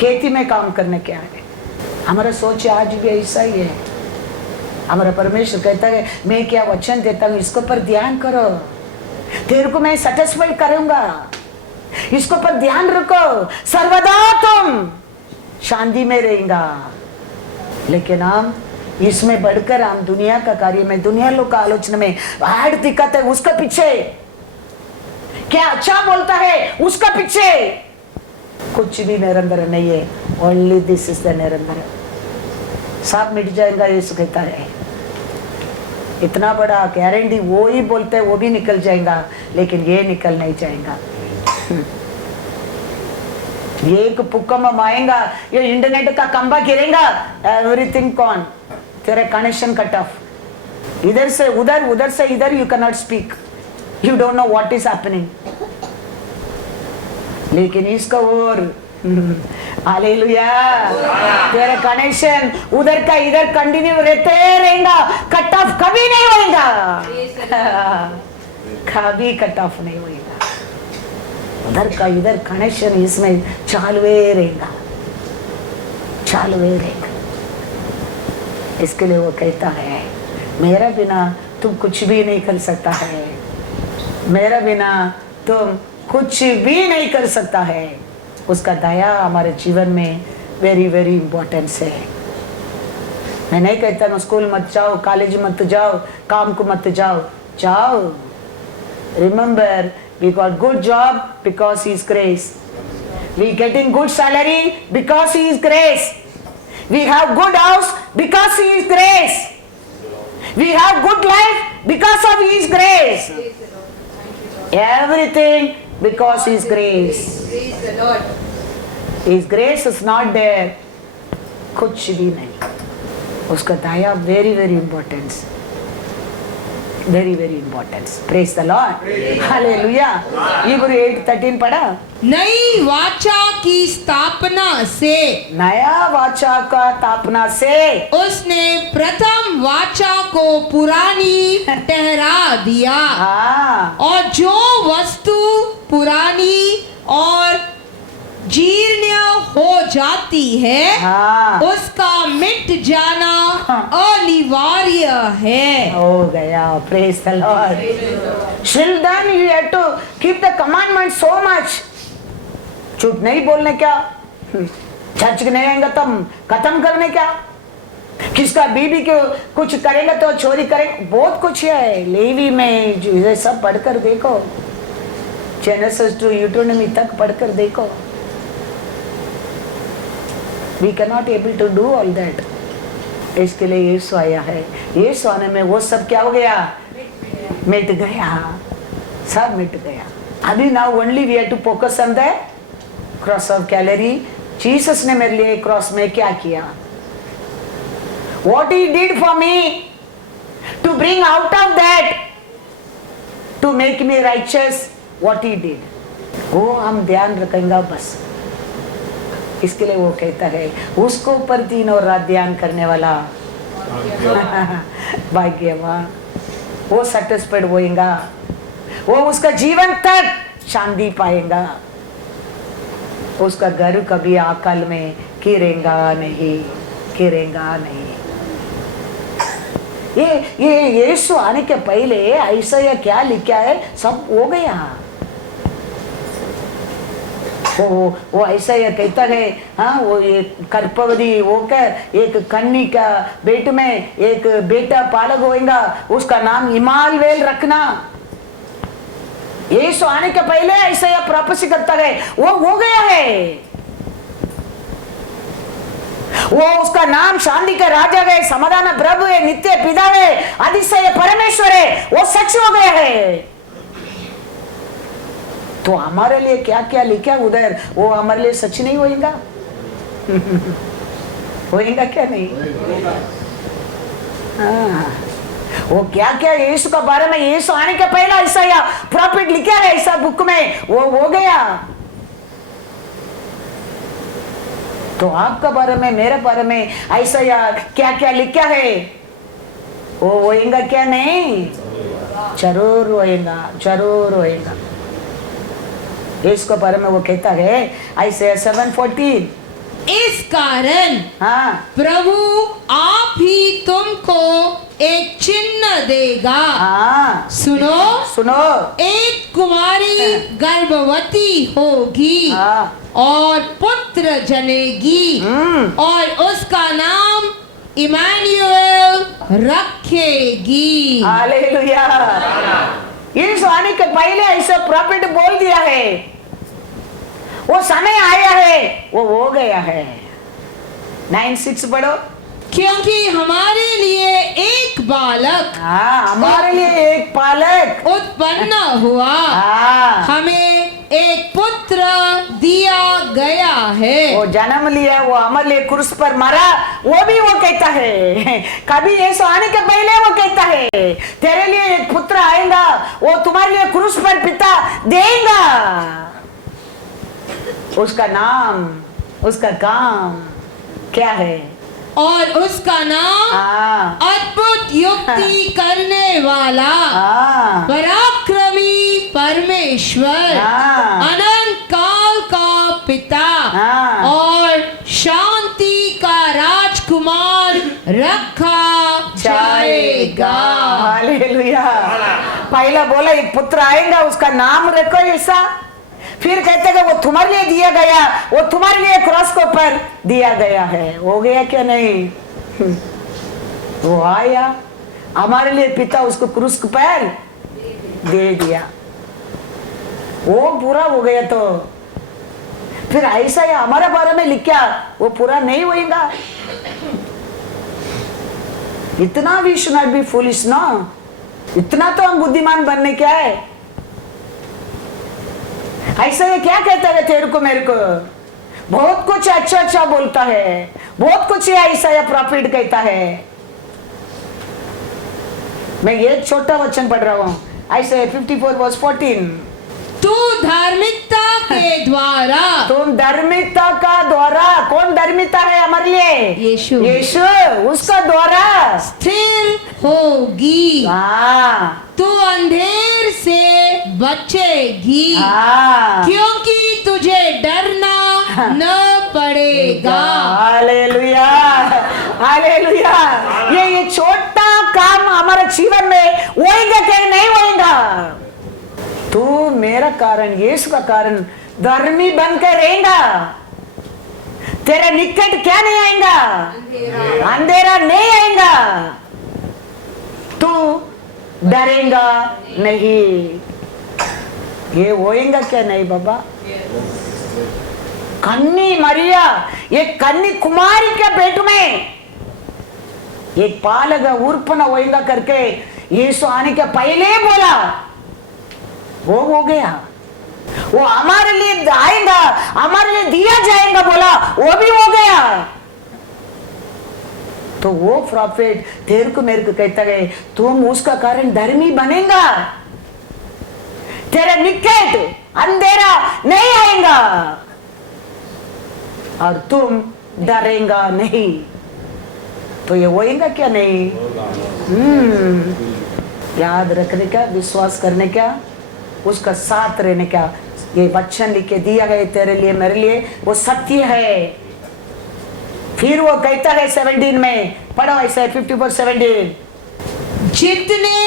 खेती में काम करने क्या है। हमारा सोच आज भी ऐसा ही है। हमारा परमेश्वर कहता है मैं क्या वचन देता हूं, इसको पर ध्यान करो, तेरे को मैं सेटिस्फाई करूंगा, इसको पर ध्यान रखो, सर्वदा तुम शांति में रहेगा। लेकिन हम इसमें बढ़कर हम दुनिया का कार्य में, दुनिया लोग का आलोचना में हार्ड दिक्कत है, उसका पीछे क्या अच्छा बोलता है, उसका पीछे कुछ भी निरंतर नहीं है। ओनली दिस इज द निरंतर। सब मिट जाएगा यीशु कहता है, इतना बड़ा गारंटी वो ही बोलते हैं, वो भी निकल जाएगा, लेकिन ये निकल नहीं जाएगा। ये एक भूकंप आएगा, ये इंटरनेट का खंभा गिरेगा, एवरीथिंग कौन, तेरा कनेक्शन कट ऑफ, इधर से उधर, उधर से इधर, you can not speak, you don't know what is happening. लेकिन इसका और हालेलुया, तेरा कनेक्शन उधर का इधर कंटिन्यू रहते रहेगा, कट ऑफ कभी नहीं होगा, कभी कट ऑफ नहीं होगा। उधर का इधर कनेक्शन इसमें चालू रहेगा, चालू रहेगा। इसके लिए वो कहता है मेरा बिना तुम कुछ भी नहीं कर सकता है, मेरा बिना तुम कुछ भी नहीं कर सकता है। उसका दया हमारे जीवन में वेरी वेरी इंपॉर्टेंस है। मैं नहीं कहता ना स्कूल मत जाओ, कॉलेज मत जाओ, काम को मत जाओ, जाओ। Remember we got good job because he is grace, we getting good salary because he is grace, we have good house because he is grace, we have good life because of his grace, everything because his grace. Praise the Lord. His grace is not there, कुछ भी नहीं। उसका दया very very importance, very very importance. Praise the Lord, hallelujah. इब्री 8:13 पढ़ा। नई वाचा की स्थापना से, नया वाचा का स्थापना से उसने प्रथम वाचा को पुरानी ठहरा दिया। हाँ, और जो वस्तु पुरानी और जीर्ण हो जाती है, हाँ उसका मिट जाना अनिवार्य है। हो गया, praise the Lord. Till then you have to keep the commandment so much. झूठ नहीं बोलने क्या, चर्च नहीं आएंगे तो खत्म करने क्या, किसका बीबी के कुछ करेंगे तो चोरी करेंगे, बहुत कुछ है लेवी में। जो ये सब पढ़कर देखो, जेनेसिस टू यूट्रोनॉमी तक पढ़कर देखो। We cannot able to do all that. इसके लिए यीशु आया है। यीशु आने में वो सब क्या हो गया, मिट गया, सब मिट गया। अभी now only we have to focus on the cross of Calvary. Jesus ने मेरे लिए क्रॉस में क्या किया, what he did for me to bring out of that, to make me righteous, what he did, वो हम ध्यान रखेंगे बस। इसके लिए वो कहता है उसको ऊपर दिन और रात ध्यान करने वाला भाग्यवान, वो सेटिस्फाइड होएगा, वो उसका जीवन तक शांति पाएगा, उसका घर कभी अकाल में गिरेगा नहीं, गिरेगा नहीं। ये यीशु आने के पहले ऐसा या क्या लिखा है, सब हो गया। वो ऐसा या कहता है, हाँ वो एक गर्भवती होकर एक कन्नी का पेट में एक बेटा पालक होएगा, उसका नाम इमानुएल रखना। यीशु आने के पहले ऐसा या प्रोफेसी करता है, वो हो गया है। वो उसका नाम शांति का राजा है, समाधान प्रभु है, नित्य पिता है, अधिशय परमेश्वर है, वो सच हो गया है। तो हमारे लिए क्या क्या लिखा उधर, वो हमारे लिए सच नहीं होएगा होएगा क्या नहीं? हाँ, वो क्या क्या यीशु का बारे में, यीशु आने के पहले ऐसा या प्रॉफिट लिखा है ऐसा बुक में, वो हो गया। तो आपका बारे में, मेरे बारे में ऐसा या क्या क्या लिखा है, वो होएगा क्या नहीं? जरूर होएगा, जरूर होएगा। इसके बारे में वो कहता है ऐसे 7:14, इस कारण हाँ प्रभु आप ही तुमको एक चिन्ह देगा। हाँ सुनो सुनो, एक कुमारी गर्भवती होगी हाँ और पुत्र जनेगी और उसका नाम इमानुएल रखेगी। हालेलुया। यीशु आने के पहले ऐसा प्रॉफिट बोल दिया है, वो समय आया है, वो हो गया है। 9:6 पढ़ो। क्योंकि हमारे लिए एक बालक, हाँ हमारे लिए एक पालक उत्पन्न हुआ, हाँ हमें एक पुत्र दिया गया है। वो जन्म लिया, वो हमारे लिए क्रूस पर मरा, वो भी वो कहता है। कभी यीशु आने के पहले वो कहता है तेरे लिए एक पुत्र आएगा, वो तुम्हारे लिए क्रूस पर पिता देगा, उसका नाम, उसका काम क्या है, और उसका नाम हाँ अद्भुत युक्ति करने वाला, हाँ पराक्रमी परमेश्वर, हाँ अनंत काल का पिता, हाँ और शांति का राजकुमार रखा जाएगा। हालेलुया। पहला बोला एक पुत्र आएगा, उसका नाम रखो ऐसा, फिर कहते हैं वो तुम्हारे लिए दिया गया, वो तुम्हारे लिए क्रॉस को पर दिया गया है। हो गया क्या नहीं? वो आया, हमारे लिए पिता उसको क्रूस पर दे दिया, वो पूरा हो गया। तो फिर ऐसा है हमारे बारे में लिखा, वो पूरा नहीं होएगा। इतना भी should not be foolish ना, इतना तो हम बुद्धिमान बनने क्या है। ऐसा ये क्या कहता है तेरे को मेरे को, बहुत कुछ अच्छा अच्छा बोलता है, बहुत कुछ ऐसा या प्रॉफिट कहता है। मैं ये छोटा वचन पढ़ रहा हूँ, ऐसे 54:14, तू धार्मिकता के द्वारा, तुम धार्मिकता का द्वारा, कौन धार्मिकता है हमारे लिए? यीशु, यीशु, उसका द्वारा स्थिर होगी। हाँ तू अंधेर से बचेगी, हाँ क्योंकि तुझे डरना न पड़ेगा। Hallelujah, hallelujah. ये छोटा काम हमारे जीवन में होएगा क्या नहीं होएगा? तू मेरा कारण, यीशु का कारण धर्मी बनकर रहेगा। तेरा निकट क्या नहीं आएगा? अंधेरा नहीं आएगा। तू डरेगा नहीं। ये होएगा क्या नहीं बाबा? कन्नी मरिया, ये कन्नी कुमारी के पेट में एक पालक उर्पना होएगा करके यीशु आने के पहले बोला, वो हो गया। वो हमारे लिए आएगा, हमारे लिए दिया जाएगा बोला, वो भी हो गया। तो वो प्रॉफिट तेरे को मेरे को कहता है, तुम उसका कारण धर्मी बनेगा। तेरे निकट अंधेरा नहीं आएगा और तुम डरेगा नहीं। तो ये होएगा क्या नहीं? याद रखने का, विश्वास करने का, उसका साथ रहने का। ये वचन लिख के दिया गया तेरे लिए मेरे लिए, वो सत्य है। फिर वो कहता है 17 में, पढ़ो ऐसे 54:17, जितने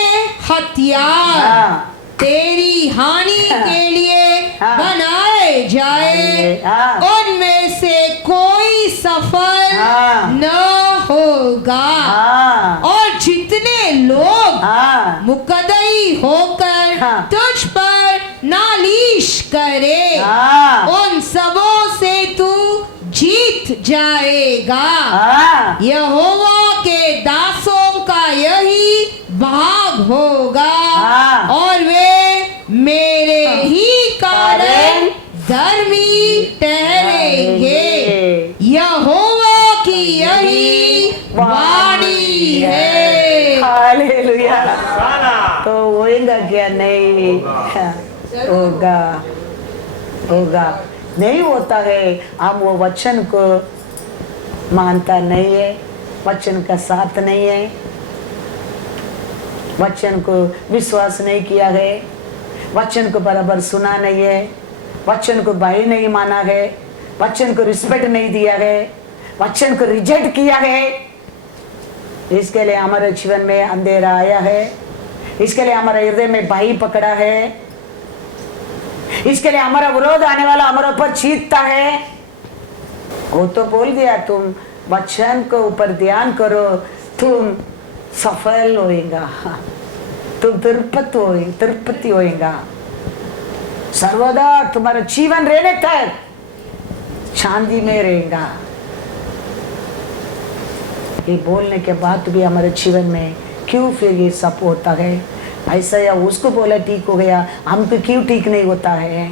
हथियार तेरी हानि के लिए बनाए जाए, उनमें से कोई सफल न होगा। और जितने लोग मुकद्दई होकर तुझ पर नालिश करे, उन सबों से तू जीत जाएगा। यहोवा के दासों का यही भाग होगा और वे मेरे ही कारण धर्मी ठहरेंगे। यहोवा की यही वाणी है। हालेलुया। तो होएगा क्या नहीं? होगा, होगा। नहीं होता है, हम वो वचन को मानता नहीं है, वचन का साथ नहीं है, वचन को विश्वास नहीं किया है, वचन को बराबर सुना नहीं है, वचन को भाई नहीं माना है, वचन को रिस्पेक्ट नहीं दिया है, वचन को रिजेक्ट किया है। इसके लिए हमारे जीवन में अंधेरा आया है, इसके लिए हमारे हृदय में भाई पकड़ा है, इसके लिए हमारा विरोध आने वाला हमारे ऊपर जीतता है। वो तो बोल दिया, तुम वचन को ऊपर ध्यान करो, तुम सफल होएगा, तुम तिरुपति होएगा। सर्वदा तुम्हारा जीवन रहने तक चांदी में रहेगा। ये बोलने के बाद भी हमारे जीवन में क्यों फिर ये सब होता है? ऐसा या उसको बोला ठीक हो गया, हमको क्यों ठीक नहीं होता है?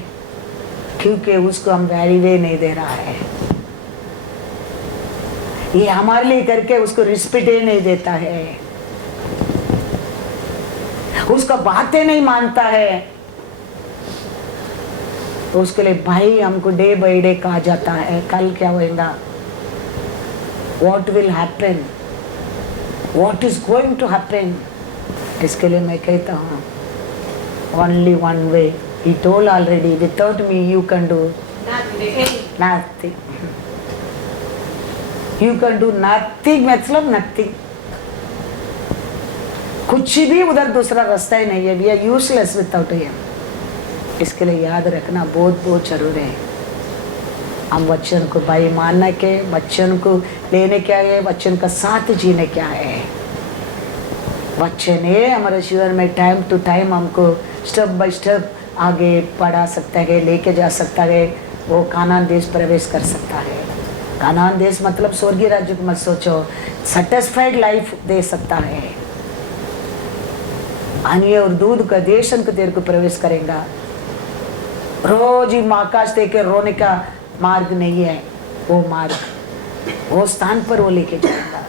क्योंकि उसको हम वैल्यू नहीं दे रहा है। ये हमारे लिए करके उसको रिस्पेक्ट नहीं देता है, उसका बातें नहीं मानता है। उसके लिए भाई हमको डे बाई डे कहा जाता है, कल क्या होएगा, what will happen, what is going to happen. इसके लिए मैं कहता हूँ, only one way, he told already, without me you can do nothing. You can do nothing nothing नथिंग, कुछ भी उधर दूसरा रास्ता ही नहीं है। We are useless without him. इसके लिए याद रखना बहुत बहुत जरूरी है। हम वचन को भाई मानने के, वचन को लेने क्या है, वचन का साथ जीने क्या है। वचन है हमारे जीवन में टाइम टू टाइम हमको स्टेप बाय स्टेप आगे बढ़ा सकता है, लेके जा सकता है। वो कानान देश प्रवेश कर सकता है। कानान देश मतलब स्वर्गीय राज्य को मत सोचो, सेटिस्फाइड लाइफ दे सकता है। अन्य और दूध का देशन को तेरे को प्रवेश करेगा। रोज ही आकाश देखे रोने का मार्ग नहीं है, वो मार्ग, वो स्थान पर वो लेके जाएगा।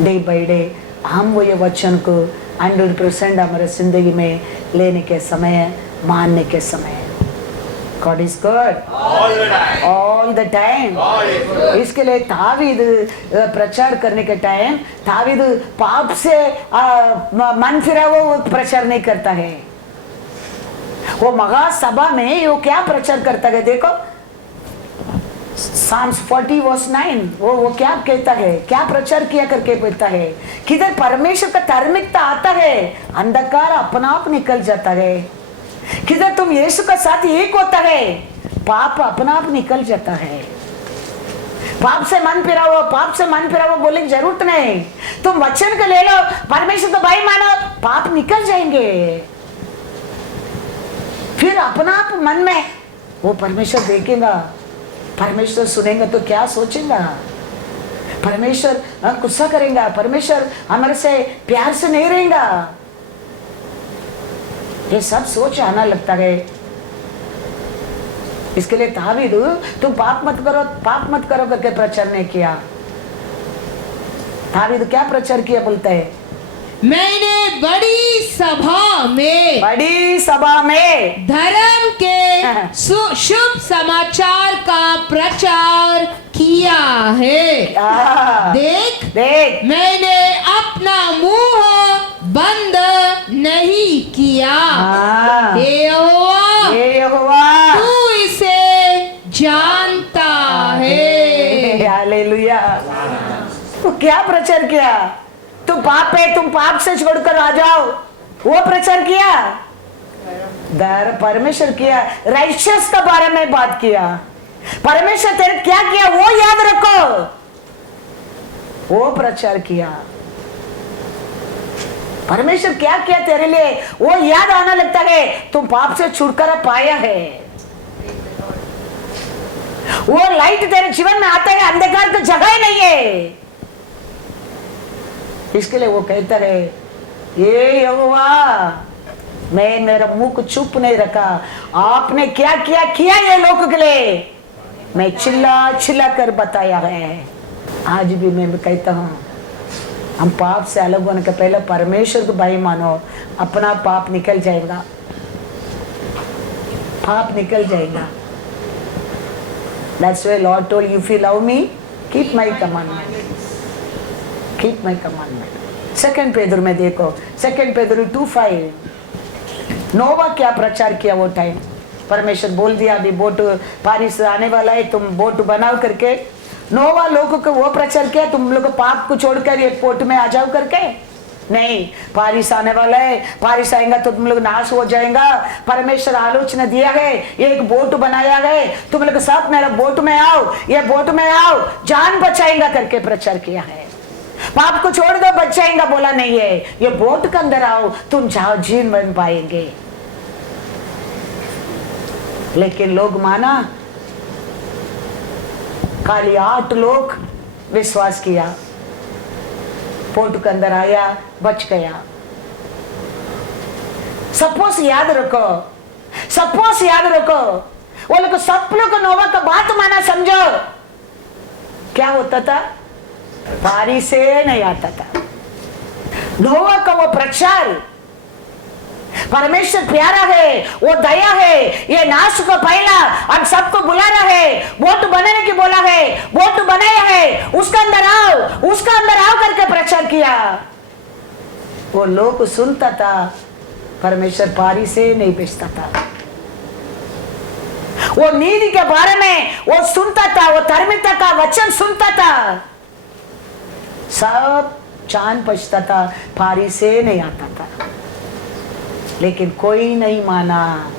डे बाई डे हम वो ये वचन को 100% हमारे जिंदगी में लेने के समय, मानने के समय। God is good all the time. इसके लिए दावीद प्रचार करने के टाइम, दावीद पाप से मन फिरा वो प्रचार नहीं करता है। वो महासभा में वो क्या प्रचार करता है देखो, Psalms 40 verse 9 वो क्या कहता है, क्या प्रचार किया करके बोलता है, किधर परमेश्वर का धार्मिकता आता है अंधकार अपना आप निकल जाता है, किधर तुम यीशु का साथ एक होता है पाप अपना आप निकल जाता है। पाप से मन फिराओ बोलने की जरूरत नहीं, तुम वचन को ले लो, परमेश्वर को भाई मानो, पाप निकल जाएंगे। फिर अपना आप मन में वो परमेश्वर देखेगा, परमेश्वर सुनेगा तो क्या सोचेगा, परमेश्वर गुस्सा करेगा, परमेश्वर हमारे से प्यार से नहीं रहेगा, ये सब सोच आना लगता है। इसके लिए दावीद तुम पाप मत करो करके प्रचार नहीं किया। दावीद क्या प्रचार किया बोलते हैं, मैंने बड़ी सभा में धर्म के शुभ समाचार का प्रचार किया है। देख मैंने अपना मुंह बंद नहीं किया। हे यहोवा तू इसे जानता है। हालेलुया। तो क्या प्रचार किया, तुम पाप है, तुम पाप से छोड़कर आ जाओ, वो प्रचार किया। परमेश्वर किया, राइशियस के बारे में बात किया, परमेश्वर तेरे क्या किया वो याद रखो, वो प्रचार किया। परमेश्वर क्या किया तेरे लिए वो याद आना लगता है, तुम पाप से छुटकारा पाया है, वो लाइट तेरे जीवन में आता है, अंधकार की जगह ही नहीं है। इसके लिए वो कहता है, ये यहोवा मैं मेरा मुंह को चुप नहीं रखा, आपने क्या किया ये लोगों के लिए मैं चिल्ला कर बताया है। आज भी मैं कहता हूँ, हम पाप से अलग होने के पहले परमेश्वर को भाई मानो, अपना पाप निकल जाएगा, पाप निकल जाएगा। That's why Lord told, if you love me, keep my commandment. Keep my commandment. Second Peter में देखो, सेकंड पेदर 2:5। नोवा क्या प्रचार किया वो टाइम, परमेश्वर बोल दिया अभी बोट बारिश आने वाला है, तुम बोट बनाओ करके। नोवा लोगों को वो प्रचार किया, तुम लोग पाप को छोड़कर ये बोट में आ जाओ करके। नहीं, बारिश आने वाला है, बारिश आएगा तो तुम लोग नाश हो जाएगा। परमेश्वर आलोचना दिया है, एक बोट बनाया है, तुम लोग सब मेरा बोट में आओ, ये बोट में आओ, जान बचाएगा करके प्रचार किया है। पाप को छोड़ दो बच जाएगा बोला नहीं है, ये बोट के अंदर आओ, तुम जाओ जीवन बन पाएंगे। लेकिन लोग माना, खाली 8 लोग विश्वास किया, बोट के अंदर आया, बच गया। सपोज याद रखो वो लोग सब लोग नोवा का बात माना, समझो क्या होता था, बारिश से नहीं आता था। नोवा का वो प्रचार, परमेश्वर प्यारा है, वो दया है, ये नाश को पहला अब सबको बुला रहा है, बोट बनाने की बोला है, बोट बनाया है, उसका अंदर आओ करके प्रचार किया। वो लोग सुनता था, परमेश्वर पारी से नहीं बेचता था। वो नीति के बारे में वो सुनता था, वो धार्मिकता का वचन सुनता था, सब जान बचता था, पारी से नहीं आता था। लेकिन कोई नहीं माना,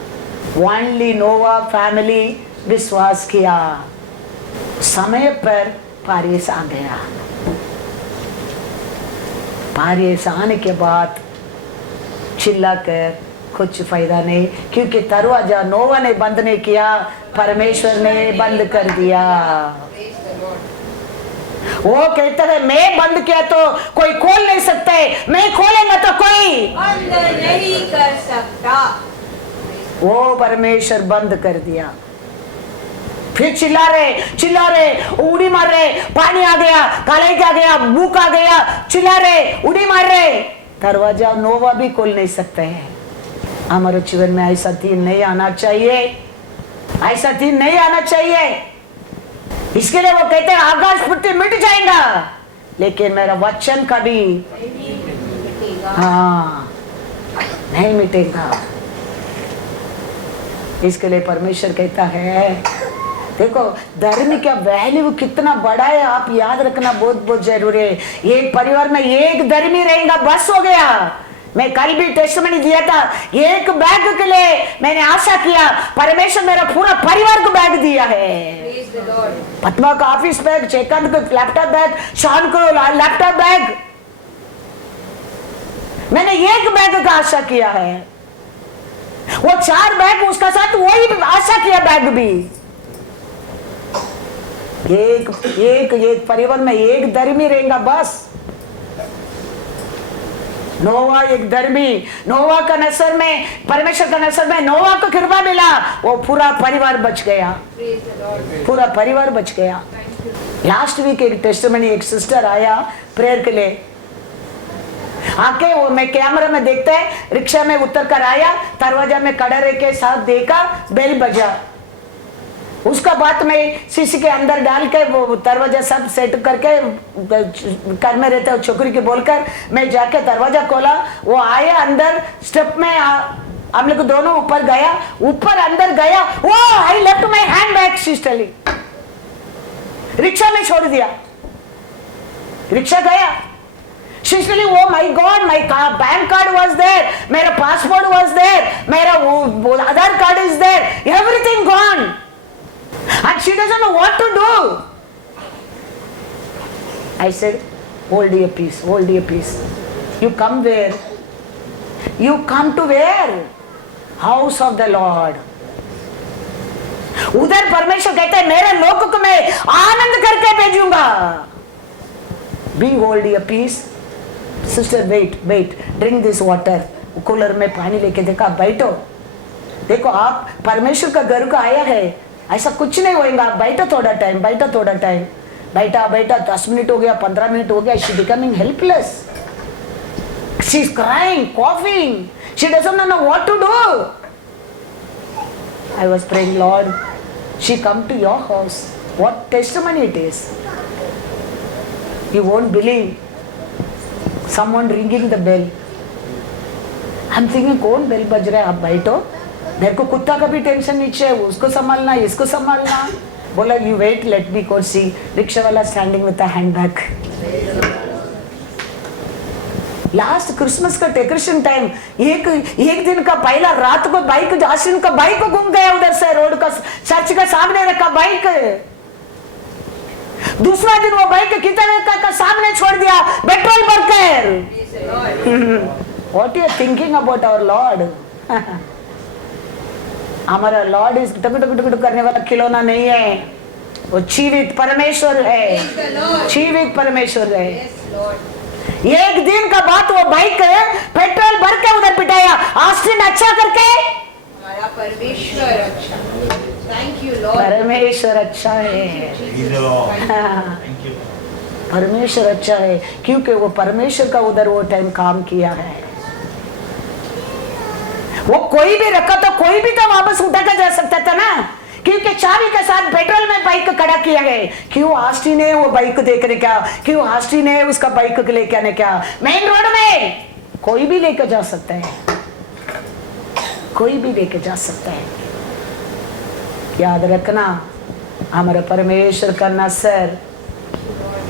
ओनली नोवा फैमिली विश्वास किया। समय पर बारिश आ गया। बारिश आने के बाद चिल्लाकर कुछ फायदा नहीं, क्योंकि दरवाजा नोवा ने बंद नहीं किया, परमेश्वर ने बंद कर दिया। वो कहता है मैं बंद किया तो कोई खोल नहीं सकता है, मैं खोलेंगा तो कोई बंद नहीं कर सकता। वो परमेश्वर बंद कर दिया। फिर चिल्ला रहे, उड़ी मार रहे, पानी आ गया, काले आ गया, भूख आ गया, चिल्ला रहे, उड़ी मार रहे, दरवाजा नोवा भी खोल नहीं सकते हैं। हमारे जीवन में ऐसा दिन नहीं आना चाहिए, ऐसा दिन नहीं आना चाहिए। इसके लिए वो कहते हैं आकाश पृथ्वी मिट जाएगा, लेकिन मेरा वचन कभी नहीं मिटेगा। इसके लिए परमेश्वर कहता है देखो धर्म का वैल्यू कितना बड़ा है, आप याद रखना बहुत बहुत जरूरी है। एक परिवार में एक धर्मी रहेगा बस हो गया। मैं कल भी टेस्टमनी दिया था, एक बैग के लिए मैंने आशा किया, परमेश्वर मेरा पूरा परिवार को बैग दिया है। Praise the Lord. पद्मा का ऑफिस बैग, चेकन को लैपटॉप बैग, शान को लैपटॉप बैग, मैंने एक बैग का आशा किया है। वो 4 बैग उसका साथ वही आशा किया बैग भी। एक परिवार में एक धर्मी रहेगा बस। नोवा एक धर्मी, नोवा का नसर में, परमेश्वर का नसर में नोवा को कृपा मिला, वो पूरा परिवार बच गया, Praise the Lord. पूरा परिवार बच गया। Thank you. लास्ट वीक एक टेस्टमनी, एक सिस्टर आया प्रेयर के लिए, आके वो मैं कैमरा में देखते हैं, रिक्शा में उतर कर आया, दरवाजा में खड़ा रह के साथ देखा, बेल बजा। उसका बात में शीशी के अंदर डाल के वो दरवाजा सब सेट करके घर में रहते छोकरी के बोलकर मैं जाके दरवाजा खोला, वो आया अंदर स्टेप में, हम लोग दोनों ऊपर गया, ऊपर अंदर गया, वो I left my handbag sisterly, rickshaw में छोड़ दिया, रिक्शा गया सिस्टरली। वो my God, my bank card was there, मेरा पासपोर्ट वाज देयर, मेरा वो Aadhaar card is there, everything gone. And she doesn't know what to do. I said, hold your peace, hold your peace. You come where? You come to where? House of the Lord. उधर परमेश्वर कहते हैं मेरे लोग को मैं आनंद करके भेजूंगा। Be hold your peace. Sister, wait, drink this water. Cooler में पानी लेके देखा, बैठो, देखो आप परमेश्वर का घर को आया है, ऐसा कुछ नहीं होएगा, बैठा थोड़ा टाइम, बैठा 10 मिनट हो गया, 15 मिनट हो गया, she becoming helpless, she is crying, coughing, she doesn't know what to do. I was praying, lord, she come to your house, what testimony it is, you won't believe, someone ringing the bell. I am thinking कौन bell बज रहा है, आप बैठो, मेरे को कुत्ता का भी टेंशन नहीं चाहिए, उसको संभालना, इसको संभालना। बोला you wait, let me go see. Rickshaw वाला standing with the handbag. Last Christmas का डेकोरेशन टाइम, एक दिन का पहला रात को बाइक, आशीन का बाइक को घूम गया उधर से, रोड का चर्च का सामने रखा बाइक, दूसरा दिन वो बाइक कितने का सामने छोड़ दिया, पेट्रोल भरकर। What you are thinking about our lord? हमारा लॉर्ड इस टक करने वाला खिलौना नहीं है, वो जीवित परमेश्वर है, जीवित परमेश्वर है। Yes, Lord. एक दिन का बात, वो बाइक पेट्रोल भर के उधर पिटाया, आस्टिन अच्छा करके, हमारा परमेश्वर अच्छा। Thank you, Lord. परमेश्वर अच्छा है, Praise the Lord. Thank you. परमेश्वर अच्छा है, क्योंकि वो परमेश्वर का उधर वो टाइम काम किया है। वो कोई भी रखा तो कोई भी तो वापस उठा कर जा सकता था ना, क्योंकि चाबी के साथ पेट्रोल में बाइक खड़ा किया है। क्यों आस्टी ने वो बाइक देखने क्या, क्यों आस्टी ने उसका बाइक लेके आने क्या, मेन रोड में कोई भी लेकर जा सकता है, कोई भी लेके जा सकता है। याद रखना, हमारे परमेश्वर का नसर,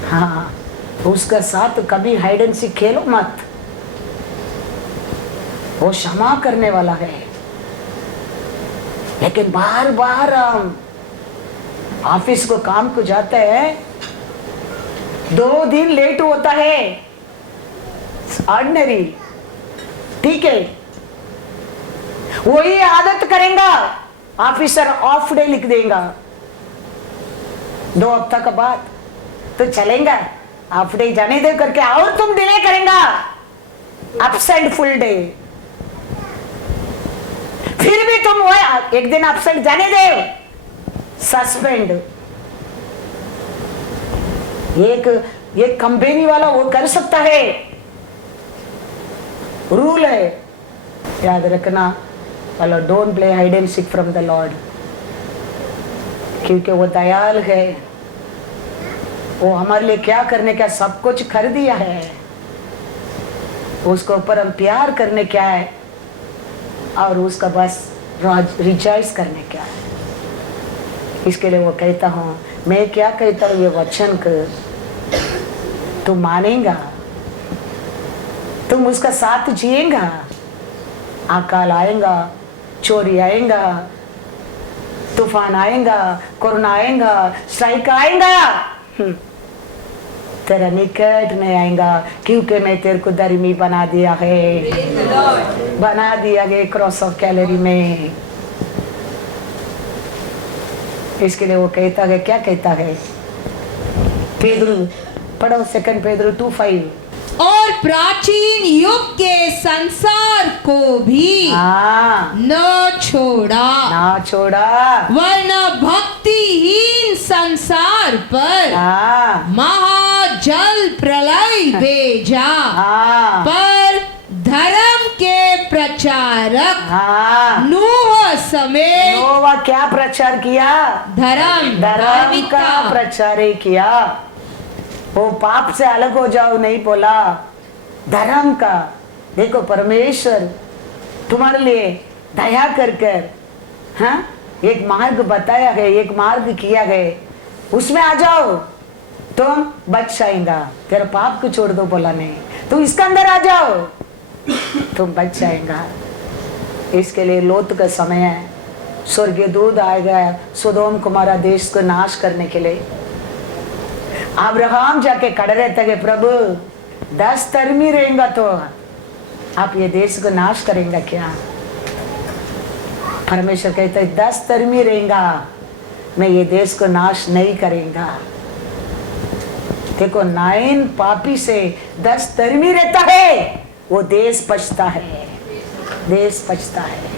हाँ, उसका साथ कभी हाइड एंड सीक खेलो मत, वो क्षमा करने वाला है। लेकिन बार बार हम ऑफिस को काम को जाते हैं, 2 दिन लेट होता है, ऑर्डिनरी, ठीक है, वही आदत करेगा, ऑफिसर ऑफ डे लिख देगा, 2 हफ्ता का बाद तो चलेगा, ऑफ डे जाने दे करके, और तुम डिले करेगा, एब्सेंट फुल डे, फिर भी तुम वो एक दिन एब्सेंट जाने दे, सस्पेंड। एक कंपनी वाला वो कर सकता है, रूल है, याद रखना। चलो, don't play hide and seek from the Lord, क्योंकि वो दयाल है, वो हमारे लिए क्या करने का सब कुछ कर दिया है, उसके ऊपर हम प्यार करने क्या है, और उसका बस रिजॉइस करने क्या है। इसके लिए वो कहता हूँ, मैं क्या कहता हूँ ये वचन को तुम मानेगा, तुम उसका साथ जिएगा, अकाल आएगा, चोरी आएगा, तूफान आएगा, कोरोना आएगा, स्ट्राइक आएगा, तेरा निकट नहीं आएगा, क्योंकि मैं तेरे को धर्मी बना दिया है, बना दिया गया क्रॉस ऑफ कैलरी में। इसके लिए वो कहता है, क्या कहता है, पेदरू पढ़ो 2 पेदरू 2:5। और प्राचीन युग के संसार को भी न छोड़ा, वरना भक्तिहीन संसार पर महाजल प्रलय भेजा, पर धर्म के प्रचारक नूह समेत। नोवा क्या प्रचार किया? धर्म का प्रचार किया। वो पाप से अलग हो जाओ नहीं बोला, धर्म का। देखो परमेश्वर तुम्हारे लिए दया कर कर, हाँ, एक मार्ग बताया है, एक मार्ग किया है, उसमें आ जाओ, तुम बच जाएगा। तेरा पाप को छोड़ दो बोला नहीं, तुम इसके अंदर आ जाओ, तुम बच जाएगा। इसके लिए लोत का समय है, स्वर्गीय दूत आएगा सोदोम कुमारा देश को नाश करने के लिए। अब्राहम जाके खड़े रहते हैं, प्रभु 10 धर्मी रहेगा तो आप ये देश को नाश करेंगे क्या? परमेश्वर कहते हैं 10 धर्मी रहेगा, मैं ये देश को नाश नहीं करेगा। देखो 9 पापी से 10 धर्मी रहता है, वो देश बचता है, देश बचता है।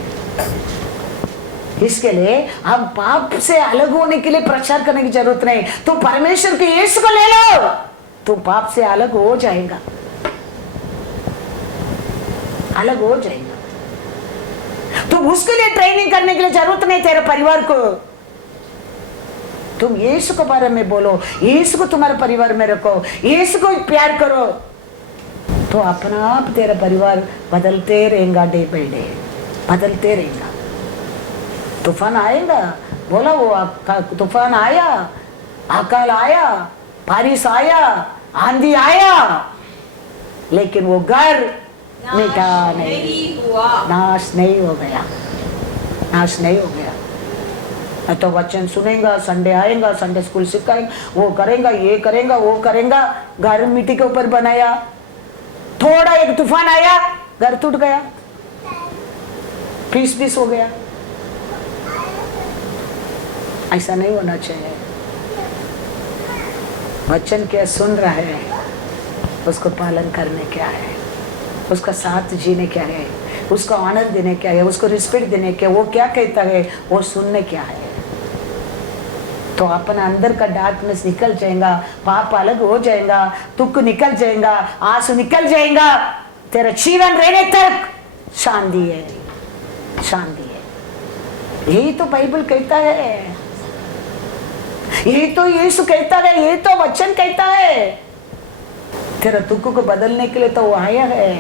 इसके लिए अब पाप से अलग होने के लिए प्रचार करने की जरूरत नहीं, तो परमेश्वर के यीशु को ले लो, तो पाप से अलग हो जाएगा, अलग हो जाएगा। तुम उसके लिए ट्रेनिंग करने के लिए जरूरत नहीं तेरे परिवार को। तुम यीशु के बारे में बोलो, यीशु को तुम्हारे परिवार में रखो, यीशु को प्यार करो, तो अपना आप तेरा परिवार बदलते रहेगा, डे बाय डे बदलते रहेगा। तूफान आएगा, बोला वो आपका तूफान आया, अकाल आया, बारिश आया, आंधी आया, लेकिन वो घर मिटा नहीं हुआ, नाश नहीं हो गया, नाश नहीं हो गया। तो वचन सुनेगा, संडे आएगा, संडे स्कूल सिखाएगा, वो करेगा, ये करेगा, वो करेगा, घर मिट्टी के ऊपर बनाया, थोड़ा एक तूफान आया, घर टूट गया, पीस हो गया। ऐसा नहीं होना चाहिए। वचन क्या सुन रहा है, उसको पालन करने क्या है, उसका साथ जीने क्या है, उसका ऑनर देने क्या है, उसको रिस्पेक्ट देने क्या, वो क्या कहता है वो सुनने क्या है। तो अपना अंदर का डार्कनेस निकल जाएगा, पाप अलग हो जाएगा, दुख निकल जाएगा, आंसू निकल जाएगा, तेरा जीवन रहने तक शांति है, शांति है। यही तो बाइबल कहता है, ये तो यीशु कहता है, ये तो वचन कहता है। तेरा दुख को बदलने के लिए तो वो आया है,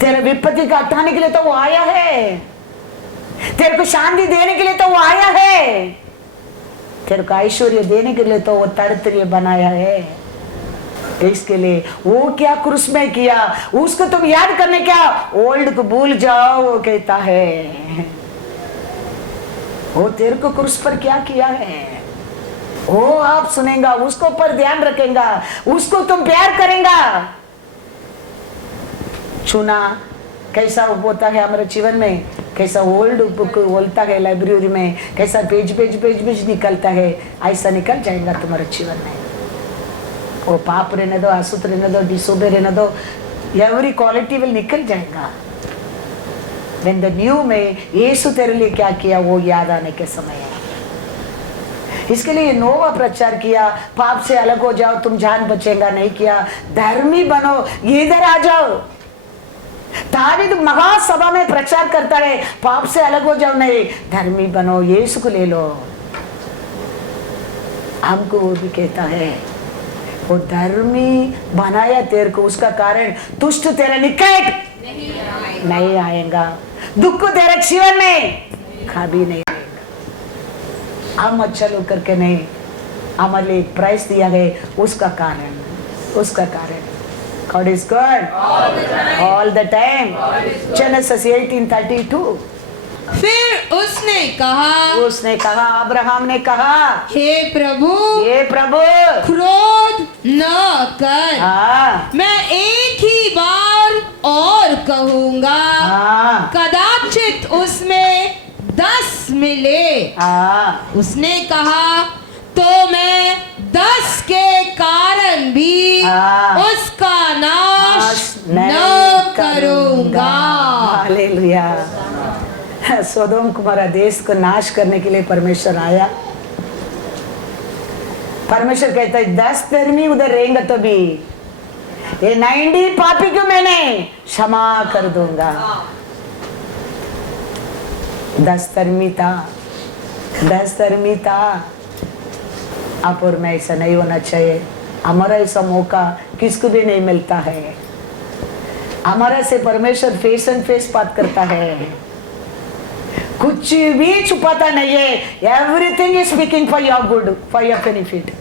तेरे विपत्ति को हटाने के लिए तो वो आया है, तेरे को शांति देने के लिए तो वो आया है, तेरे को ऐश्वर्य देने के लिए तो वो तरतरिये बनाया है। इसके लिए वो क्या क्रूस में किया, उसको तुम याद करने क्या, ओल्ड को भूल जाओ, वो कहता है। वो तेरे को क्रूस पर क्या किया है वो आप सुनेगा, उसको पर ध्यान रखेगा, उसको तुम प्यार करेगा। चुना कैसा होता है हमारे जीवन में, कैसा ओल्ड बुक बोलता है लाइब्रेरी में, कैसा पेज निकलता है, ऐसा निकल जाएगा तुम्हारे जीवन में। वो पाप रहने दो, अशुद्ध रहने दो, डिसोबे रहने दो, एवरी क्वालिटी विल निकल जाएगा। When the new में यीशु तेरे लिए क्या किया वो याद आने के समय है। इसके लिए नोवा प्रचार किया, पाप से अलग हो जाओ, तुम जान बचेगा नहीं किया, धर्मी बनो, इधर आ जाओ। दावीद महासभा में प्रचार करता है, पाप से अलग हो जाओ नहीं, धर्मी बनो, यीशु को ले लो। हमको वो भी कहता है, वो धर्मी बनाया तेरे को, उसका कारण दुष्ट तेरे निकट नहीं आएगा, दुख को तेरे जीवन में कभी नहीं आएगा। हम अच्छा लोग करके नहीं, हमारे लिए प्राइस दिया गया, उसका कारण God is good all the time. Genesis 18:32. फिर उसने कहा अब्राहम ने कहा, हे प्रभु क्रोध न कर, हाँ मैं एक ही बार और कहूंगा, हाँ कदाचित उसमें 10 मिले। हाँ उसने कहा तो मैं 10 के कारण भी हाँ। उसका नाश न करूंगा। हालेलुया। सोदोम कुमारा देश को नाश करने के लिए परमेश्वर आया। परमेश्वर कहता है 10 धर्मी उधर रहेंगे तो भी ये 90 पापी को मैंने क्षमा कर दूंगा। 10 धर्मी था। आप और मैं ऐसा नहीं होना चाहिए। हमारा ऐसा मौका किसको भी नहीं मिलता है। हमारा से परमेश्वर फेस एंड फेस बात करता है, कुछ भी छुपाता नहीं है। Everything is speaking for your good, for your benefit.